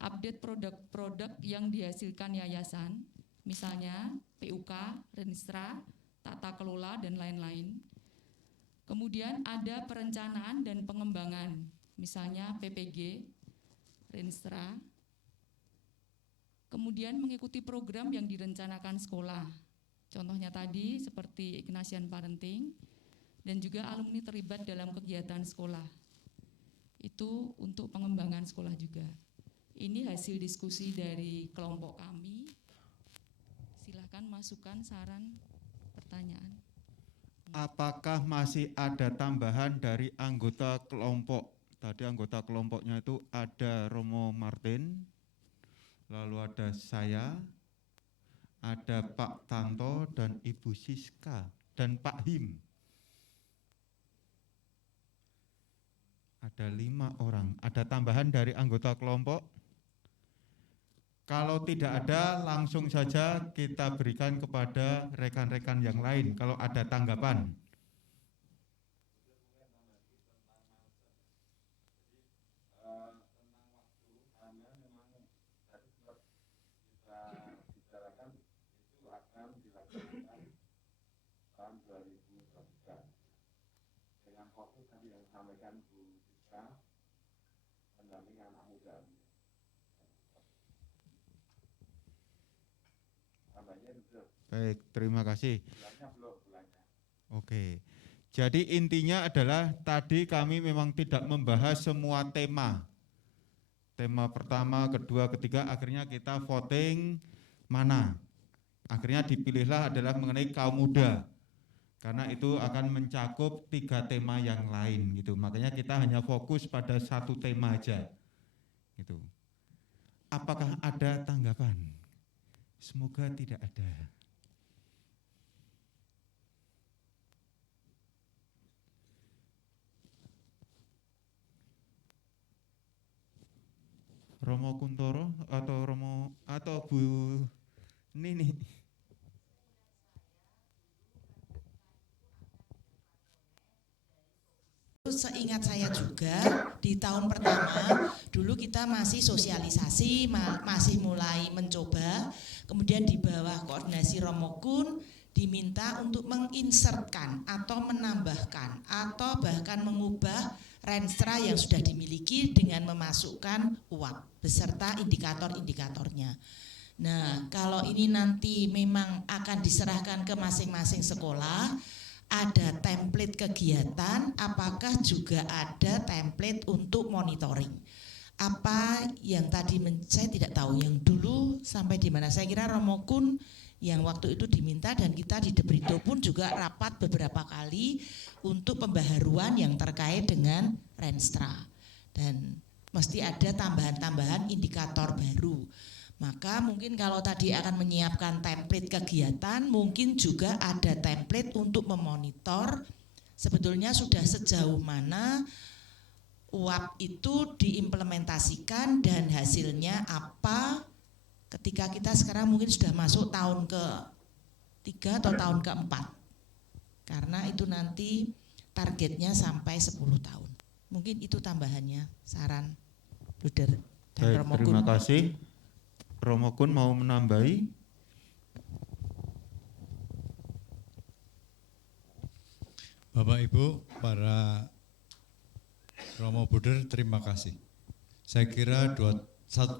update produk-produk yang dihasilkan yayasan, misalnya PUK, Renstra, tata kelola, dan lain-lain. Kemudian ada perencanaan dan pengembangan, misalnya PPG, Renstra. Kemudian mengikuti program yang direncanakan sekolah. Contohnya tadi seperti Ignatian Parenting, dan juga alumni terlibat dalam kegiatan sekolah. Itu untuk pengembangan sekolah juga. Ini hasil diskusi dari kelompok kami. Silakan masukan, saran, pertanyaan. Apakah masih ada tambahan dari anggota kelompok? Tadi anggota kelompoknya itu ada Romo Martin, lalu ada saya, ada Pak Tanto dan Ibu Siska dan Pak Him. Ada 5 orang. Ada tambahan dari anggota kelompok? Kalau tidak ada, langsung saja kita berikan kepada rekan-rekan yang lain kalau ada tanggapan. Baik, terima kasih. Oke, jadi intinya adalah tadi kami memang tidak membahas semua tema. Tema pertama, kedua, ketiga, akhirnya kita voting mana. Akhirnya dipilihlah adalah mengenai kaum muda. Karena itu akan mencakup 3 tema yang lain gitu. Makanya kita hanya fokus pada 1 tema aja. Gitu. Apakah ada tanggapan? Semoga tidak ada. Romo Kuntoro atau Romo atau Bu Nini? Seingat saya juga di tahun pertama dulu kita masih sosialisasi, masih mulai mencoba, kemudian di bawah koordinasi Romo Kun diminta untuk menginsertkan atau menambahkan atau bahkan mengubah Renstra yang sudah dimiliki dengan memasukkan UAP beserta indikator-indikatornya. Nah, kalau ini nanti memang akan diserahkan ke masing-masing sekolah, ada template kegiatan, apakah juga ada template untuk monitoring? Apa yang tadi saya tidak tahu yang dulu sampai di mana? Saya kira Romo Kun yang waktu itu diminta, dan kita di Debrito pun juga rapat beberapa kali untuk pembaharuan yang terkait dengan Renstra, dan mesti ada tambahan-tambahan indikator baru. Maka mungkin kalau tadi akan menyiapkan template kegiatan, mungkin juga ada template untuk memonitor sebetulnya sudah sejauh mana UAP itu diimplementasikan dan hasilnya apa ketika kita sekarang mungkin sudah masuk tahun ke-3 atau tahun ke-4. Karena itu nanti targetnya sampai 10 tahun. Mungkin itu tambahannya, saran Buder dan Baik, Romo terima Kun. kasih. Romo Kun mau menambahi? Bapak Ibu, para Romo Buder, terima kasih. Saya kira 1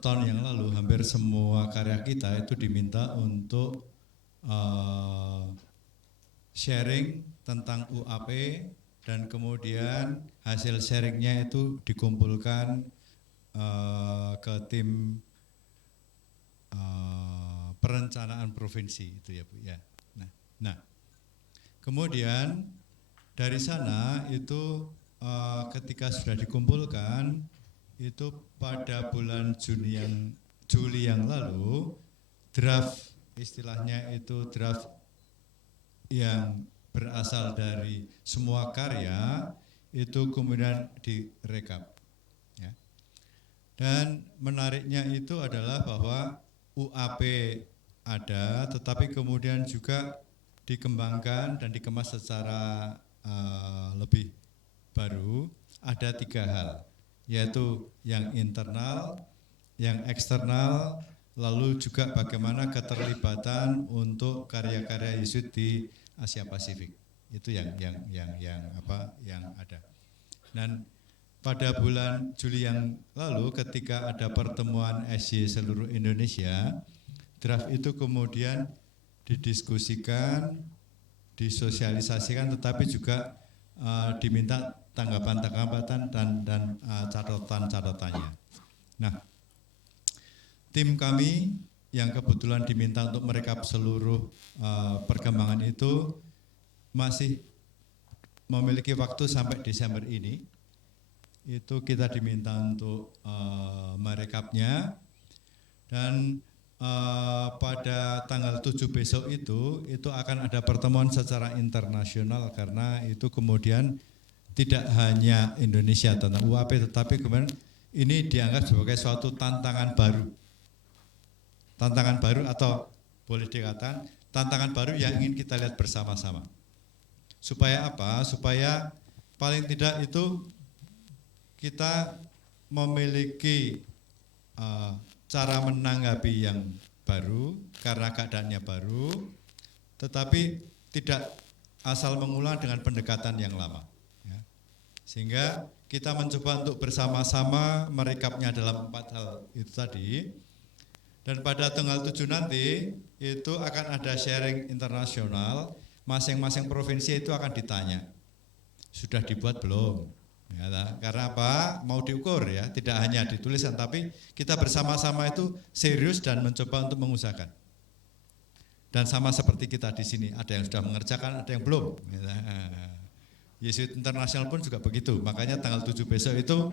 tahun yang lalu hampir semua karya kita itu diminta untuk sharing tentang UAP, dan kemudian hasil sharingnya itu dikumpulkan ke tim perencanaan provinsi itu ya Bu ya. Nah, kemudian dari sana itu ketika sudah dikumpulkan itu pada bulan Juli yang lalu, draft, istilahnya itu draft yang berasal dari semua karya itu kemudian direkap ya. Dan menariknya itu adalah bahwa UAP ada, tetapi kemudian juga dikembangkan dan dikemas secara lebih baru. Ada 3 hal, yaitu yang internal, yang eksternal, lalu juga bagaimana keterlibatan untuk karya-karya Yesuit di Asia Pasifik. Itu yang ada. Dan pada bulan Juli yang lalu ketika ada pertemuan SY seluruh Indonesia, draft itu kemudian didiskusikan, disosialisasikan, tetapi juga diminta tanggapan-tanggapan dan catatan-catatannya. Nah, tim kami yang kebetulan diminta untuk merekap seluruh perkembangan itu masih memiliki waktu sampai Desember ini. Itu kita diminta untuk merekapnya, dan pada tanggal 7 besok itu akan ada pertemuan secara internasional, karena itu kemudian tidak hanya Indonesia tentang UAP, tetapi kemudian ini dianggap sebagai suatu tantangan baru. Tantangan baru, atau boleh dikatakan tantangan baru yang ingin kita lihat bersama-sama. Supaya apa? Supaya paling tidak itu kita memiliki cara menanggapi yang baru karena keadaannya baru, tetapi tidak asal mengulang dengan pendekatan yang lama. Ya. Sehingga kita mencoba untuk bersama-sama merekapnya dalam 4 hal itu tadi. Dan pada tanggal 7 nanti itu akan ada sharing internasional, masing-masing provinsi itu akan ditanya, sudah dibuat belum? Ya, karena apa? Mau diukur ya, tidak hanya ditulisan, tapi kita bersama-sama itu serius dan mencoba untuk mengusahakan. Dan sama seperti kita di sini, ada yang sudah mengerjakan, ada yang belum. Yesuit Internasional pun juga begitu, makanya tanggal 7 besok itu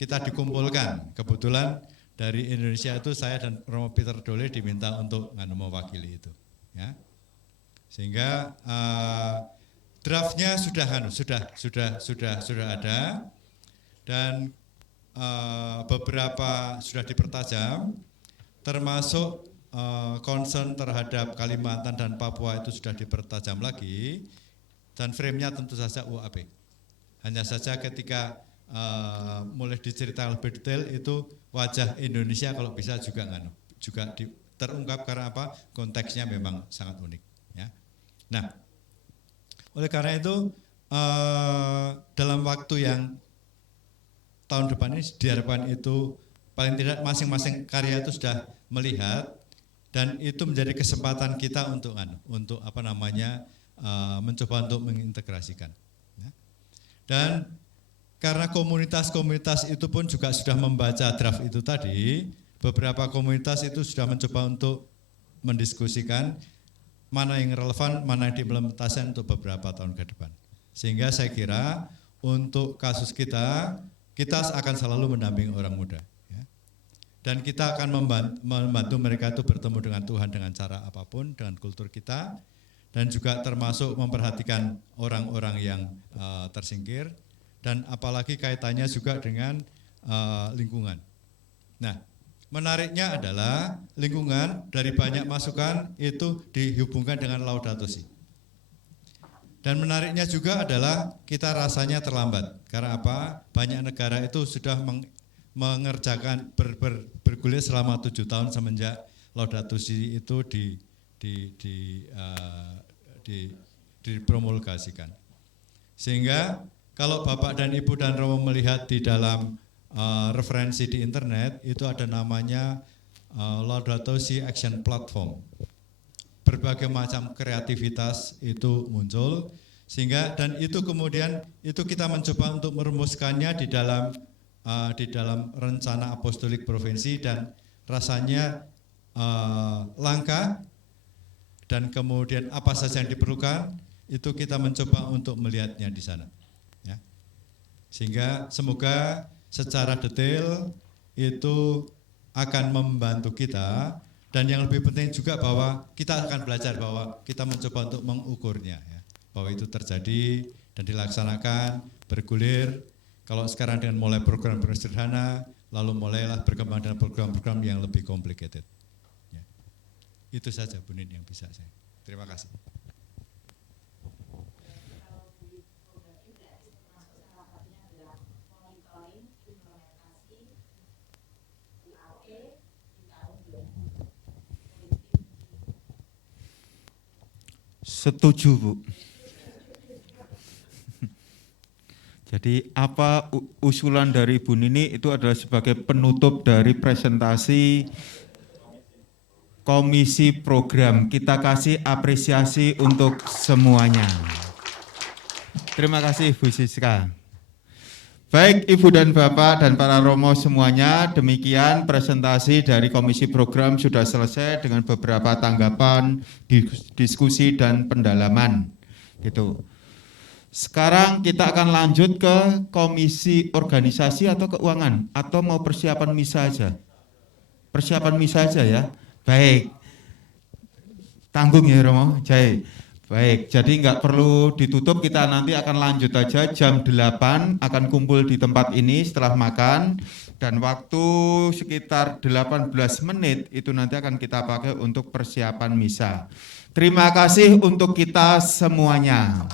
kita dikumpulkan. Kebetulan dari Indonesia itu saya dan Romo Peter Dole diminta untuk mewakili itu. Ya. Sehingga draftnya sudah ada, dan beberapa sudah dipertajam, termasuk concern terhadap Kalimantan dan Papua itu sudah dipertajam lagi, dan frame-nya tentu saja UAP. Hanya saja ketika mulai diceritakan lebih detail itu wajah Indonesia kalau bisa juga terungkap, karena apa? Konteksnya memang sangat unik. Ya. Nah, oleh karena itu dalam waktu yang tahun depan ini diharapkan itu paling tidak masing-masing karya itu sudah melihat, dan itu menjadi kesempatan kita untuk mencoba untuk mengintegrasikan. Ya. Dan karena komunitas-komunitas itu pun juga sudah membaca draft itu tadi, beberapa komunitas itu sudah mencoba untuk mendiskusikan, mana yang relevan, mana yang diimplementasikan untuk beberapa tahun ke depan. Sehingga saya kira untuk kasus kita akan selalu mendampingi orang muda. Ya. Dan kita akan membantu mereka itu bertemu dengan Tuhan dengan cara apapun, dengan kultur kita, dan juga termasuk memperhatikan orang-orang yang tersingkir, dan apalagi kaitannya juga dengan lingkungan. Nah, menariknya adalah lingkungan dari banyak masukan itu dihubungkan dengan Laudato Si. Dan menariknya juga adalah kita rasanya terlambat. Karena apa? Banyak negara itu sudah mengerjakan bergulir selama 7 tahun semenjak Laudato Si itu dipromulgasikan. Sehingga kalau Bapak dan Ibu dan Romo melihat di dalam referensi di internet itu ada namanya Laudato Si Action Platform. Berbagai macam kreativitas itu muncul, sehingga dan itu kemudian itu kita mencoba untuk merumuskannya di dalam rencana apostolik provinsi, dan rasanya langka, dan kemudian apa saja yang diperlukan itu kita mencoba untuk melihatnya di sana. Ya. Sehingga semoga secara detail itu akan membantu kita, dan yang lebih penting juga bahwa kita akan belajar bahwa kita mencoba untuk mengukurnya, ya, bahwa itu terjadi dan dilaksanakan bergulir. Kalau sekarang dengan mulai program sederhana, lalu mulailah berkembang dengan program-program yang lebih complicated. Ya. Itu saja Bu Nin yang bisa saya. Terima kasih. Setuju, Bu. Jadi apa usulan dari Bu Nini itu adalah sebagai penutup dari presentasi komisi program. Kita kasih apresiasi untuk semuanya. Terima kasih Bu Siska. Baik Ibu dan Bapak dan para Romo semuanya, demikian presentasi dari komisi program sudah selesai dengan beberapa tanggapan, diskusi dan pendalaman. Gitu. Sekarang kita akan lanjut ke komisi organisasi atau keuangan, atau mau persiapan misa aja? Persiapan misa aja ya. Baik. Tanggung ya Romo. Baik, jadi nggak perlu ditutup, kita nanti akan lanjut aja jam 8 akan kumpul di tempat ini setelah makan, dan waktu sekitar 18 menit itu nanti akan kita pakai untuk persiapan misa. Terima kasih untuk kita semuanya.